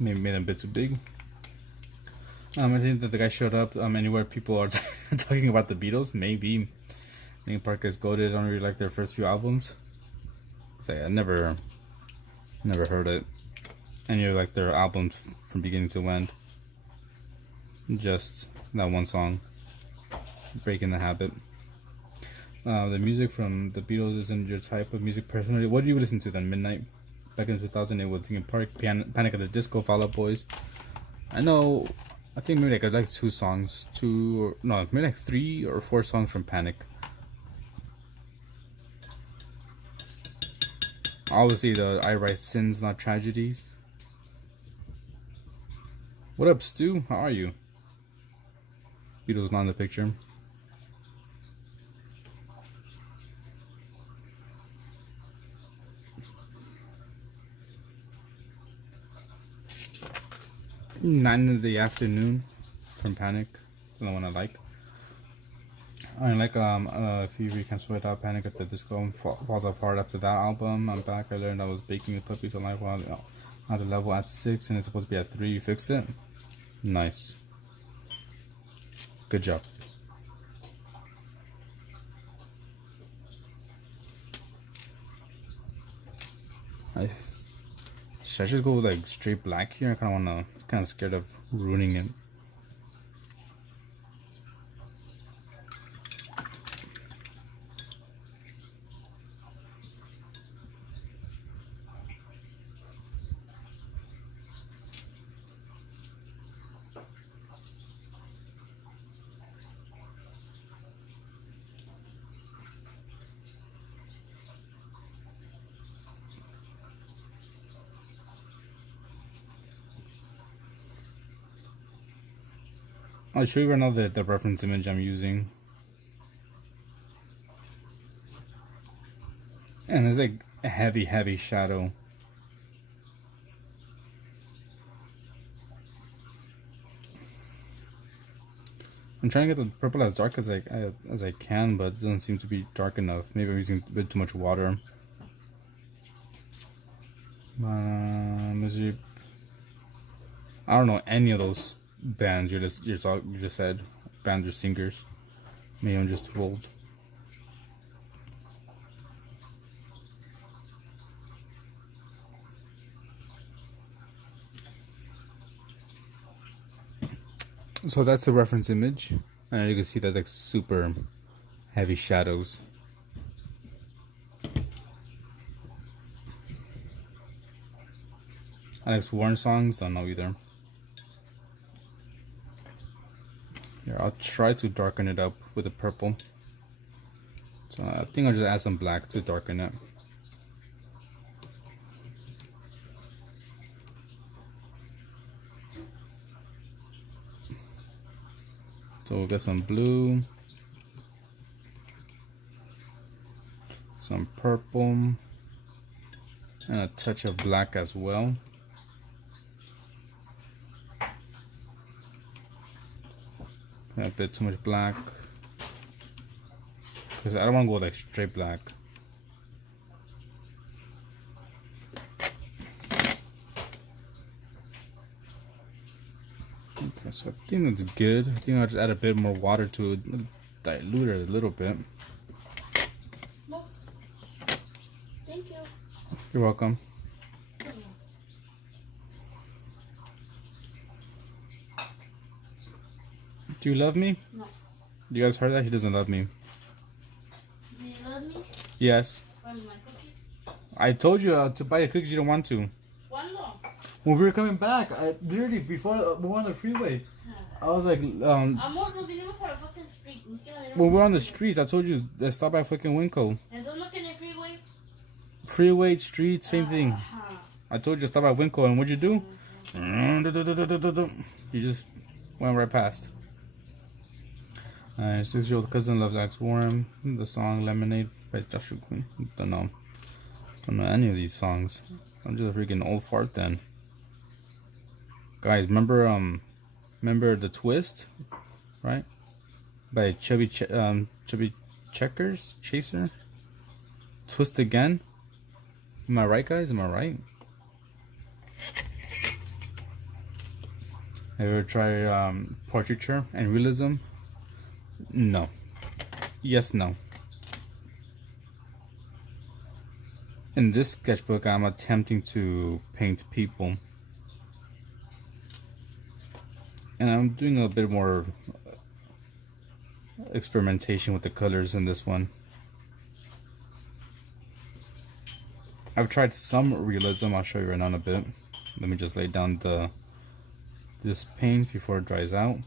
maybe made it a bit too big. I think that the guy showed up anywhere people are talking about the Beatles. Maybe Linkin Park is goated. I don't really like their first few albums. It's like I never heard it. Any of like their albums from beginning to end. Just that one song, Breaking the Habit. The music from the Beatles isn't your type of music personally. What do you listen to then? Midnight. Back in 2000, it was Linkin Park, Panic at the Disco, Fall Out Boys. I know. I think maybe like I like 2 songs, maybe like 3 or 4 songs from Panic. Obviously, the I Write Sins, Not Tragedies. What up, Stu? How are you? Beatles not in the picture. Nine in the Afternoon from Panic. That's the one I like. I like if you can't sweat out, Panic at the Disco falls apart after that album. I'm back. I learned I was baking the puppies alive while at the level at 6 and it's supposed to be at 3. You fixed it? Nice. Good job. Should I just go with like straight black here? I kind of scared of ruining it. I'll show you right now the reference image I'm using. And there's like a heavy shadow. I'm trying to get the purple as dark as I can, but it doesn't seem to be dark enough. Maybe I'm using a bit too much water. I don't know any of those bands you just said, bands or singers. Maybe I'm just too old. So that's the reference image, and you can see that like super heavy shadows. Alex Warren songs, don't know either. Here, I'll try to darken it up with the purple. So I think I'll just add some black to darken it. So we'll get some blue, some purple, and a touch of black as well. A bit too much black, because I don't want to go like straight black. Okay, so I think that's good. I think I'll just add a bit more water to it, dilute it a little bit. No. Thank you. You're welcome. Do you love me? No. You guys heard that? He doesn't love me. Do you love me? Yes. From my cookie? I told you to buy the cookies. You don't want to. ¿Cuándo? When we were coming back, literally before we were on the freeway, I was like, Amor, nos vinimos por la fucking street. when we were on the streets, I told you to stop by fucking Winco. Entonces no tiene freeway. Freeway, street, same thing. Ajá. I told you to stop by Winco, and what'd you do? You just went right past. 6-year-old cousin loves Axe Warren. The song Lemonade by Joshua Queen. Don't know any of these songs. I'm just a freaking old fart then. Guys, remember The Twist, right? By Chubby Checkers Chaser. Twist Again. Am I right, guys? Am I right? Have you ever tried portraiture and realism? No. Yes, no. In this sketchbook, I'm attempting to paint people. And I'm doing a bit more experimentation with the colors in this one. I've tried some realism. I'll show you right now in a bit. Let me just lay down this paint before it dries out.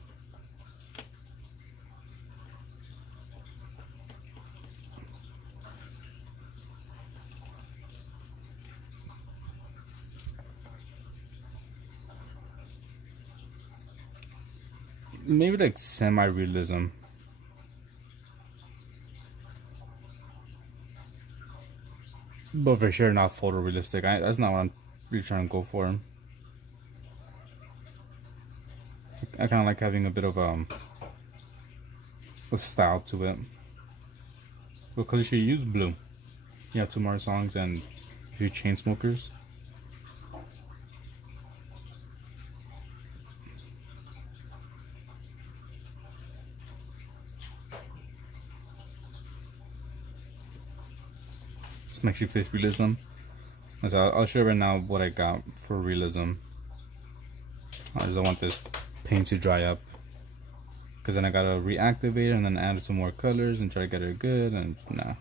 Maybe like semi-realism. But for sure not photorealistic. That's not what I'm really trying to go for. I kind of like having a bit of a style to it. What color should you use? Blue. You have Tomorrow Songs and a few Chainsmokers. This makes you fit realism. So I'll show you right now what I got for realism. I just don't want this paint to dry up, because then I gotta reactivate it and then add some more colors and try to get it good, and nah.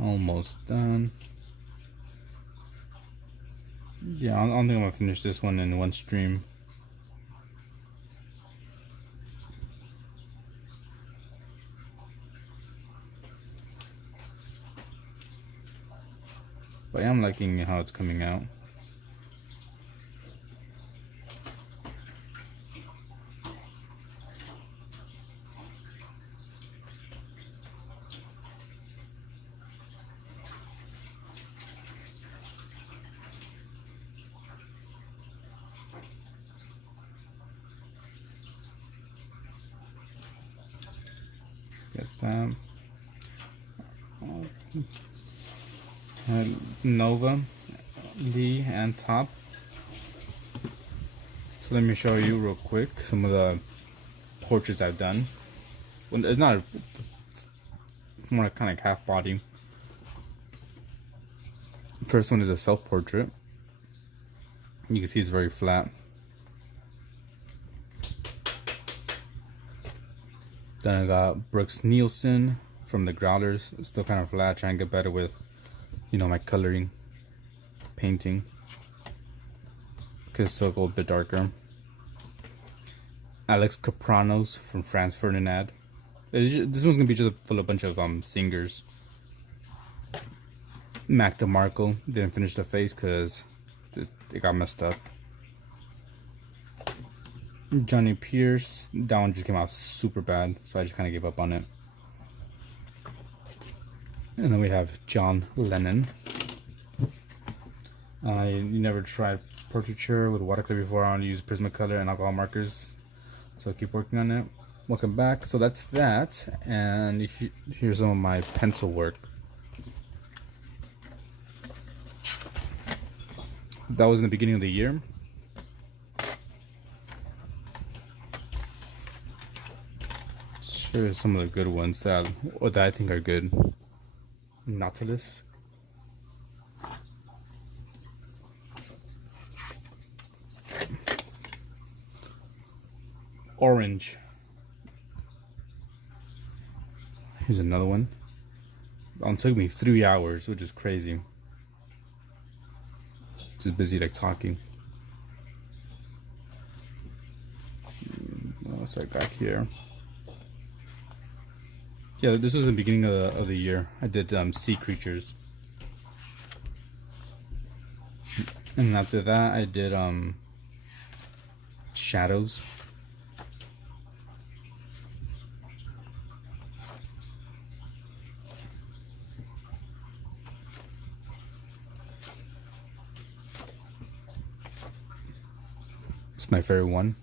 Almost done. Yeah, I don't think I'm gonna finish this one in one stream. But I'm liking how it's coming out. Get that. Nova, Lee, and Top. So let me show you real quick some of the portraits I've done. Well, it's not more kind of like half body. First one is a self-portrait. You can see it's very flat. Then I got Brooks Nielsen from the Growlers. It's still kind of flat, trying to get better with, you know, my coloring, painting. Could still go a bit darker. Alex Capranos from Franz Ferdinand. This one's gonna be just full of a bunch of singers. Mac DeMarco didn't finish the face because it got messed up. Johnny Pierce, that one just came out super bad, so I just kind of gave up on it. And then we have John Lennon. You never tried portraiture with watercolor before. I only use Prismacolor and alcohol markers, so keep working on it. Welcome back. So that's that, and here's some of my pencil work. That was in the beginning of the year. Sure, some of the good ones that I think are good. Nautilus. Orange. Here's another one. It took me 3 hours, which is crazy. Just busy like talking. What else I got here? Yeah, this was the beginning of the year. I did sea creatures, and after that I did shadows. It's my favorite one.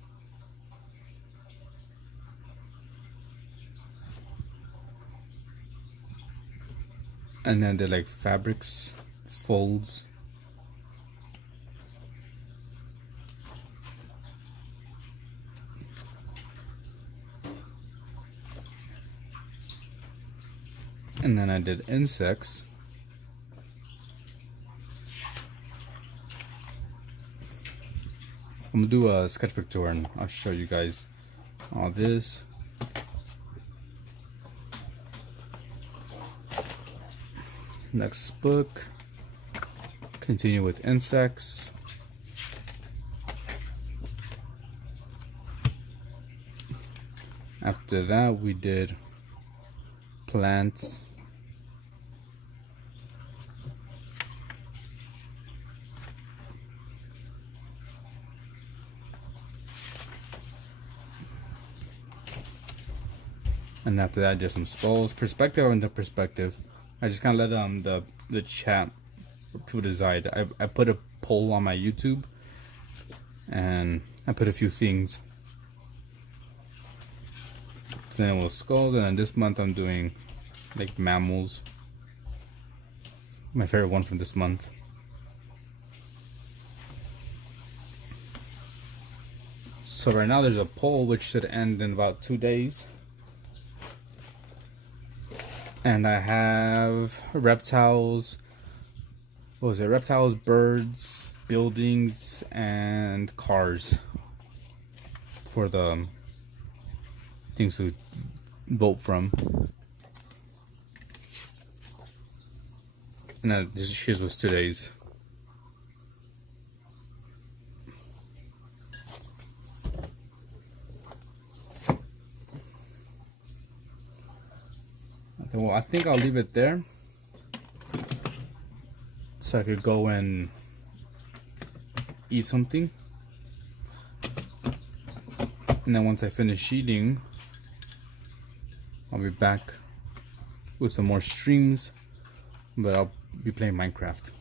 And then they're like fabrics, folds. And then I did insects. I'm gonna do a sketchbook tour and I'll show you guys all this. Next book, continue with insects. After that we did plants. And after that, just some skulls. Perspective or no perspective. I just kind of let the chat to decide. I put a poll on my YouTube, and I put a few things. So then it was skulls, and then this month I'm doing like mammals. My favorite one from this month. So right now there's a poll which should end in about 2 days. And I have reptiles, what was it? Reptiles, birds, buildings, and cars for the things to vote from. And here's was today's. Well, I think I'll leave it there so I could go and eat something, and then once I finish eating, I'll be back with some more streams, but I'll be playing Minecraft.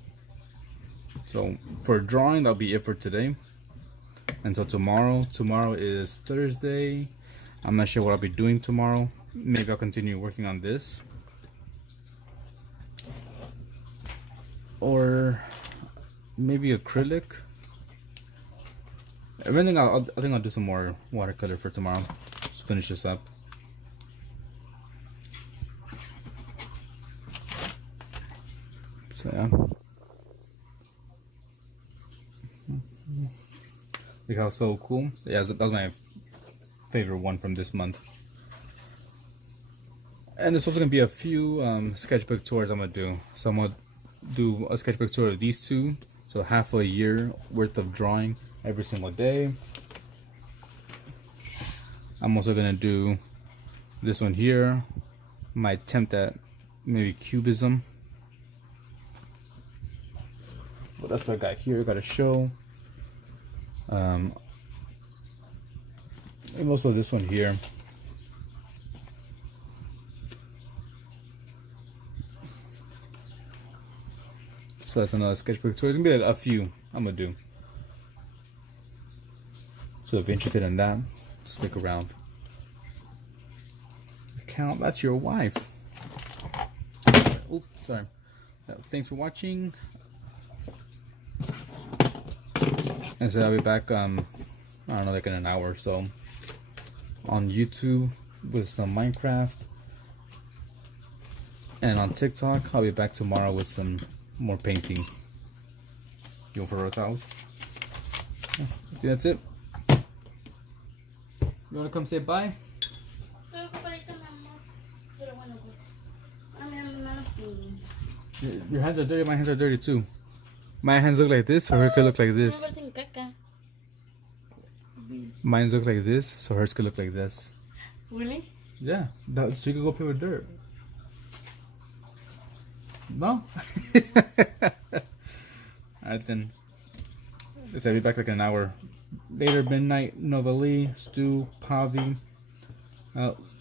So for drawing, that'll be it for today. Until tomorrow. Tomorrow is Thursday. I'm not sure what I'll be doing tomorrow. Maybe I'll continue working on this, or maybe acrylic. I think I'll do some more watercolor for tomorrow. Let's finish this up. So yeah. Look how so cool. Yeah, that was my favorite one from this month. And there's also gonna be a few sketchbook tours I'm gonna do. So I'm gonna do a sketchbook tour of these two. So half a year worth of drawing every single day. I'm also gonna do this one here, my attempt at maybe cubism. Well, that's what I got here. Got a show. And also this one here. So that's another sketchbook tour. It's gonna be like a few I'm gonna do. So if you're interested in that, stick around. Count, that's your wife. Oops, sorry. Thanks for watching. And so I'll be back I don't know, like in an hour or so on YouTube with some Minecraft. And on TikTok, I'll be back tomorrow with some more painting. You want for reptiles? I think that's it. You want to come say bye? Your hands are dirty, my hands are dirty too. My hands look like this, so hers could look like this. Mine look like this, so hers could look like this. Really? Yeah, so you could go play with dirt. No? Alright then. I'll be back like an hour later. Midnight, Novali, Stu, Pavi,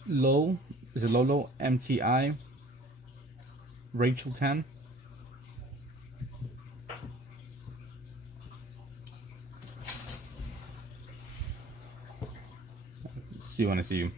Lo, is it Lolo? MTI, Rachel Tan. See you when I see you.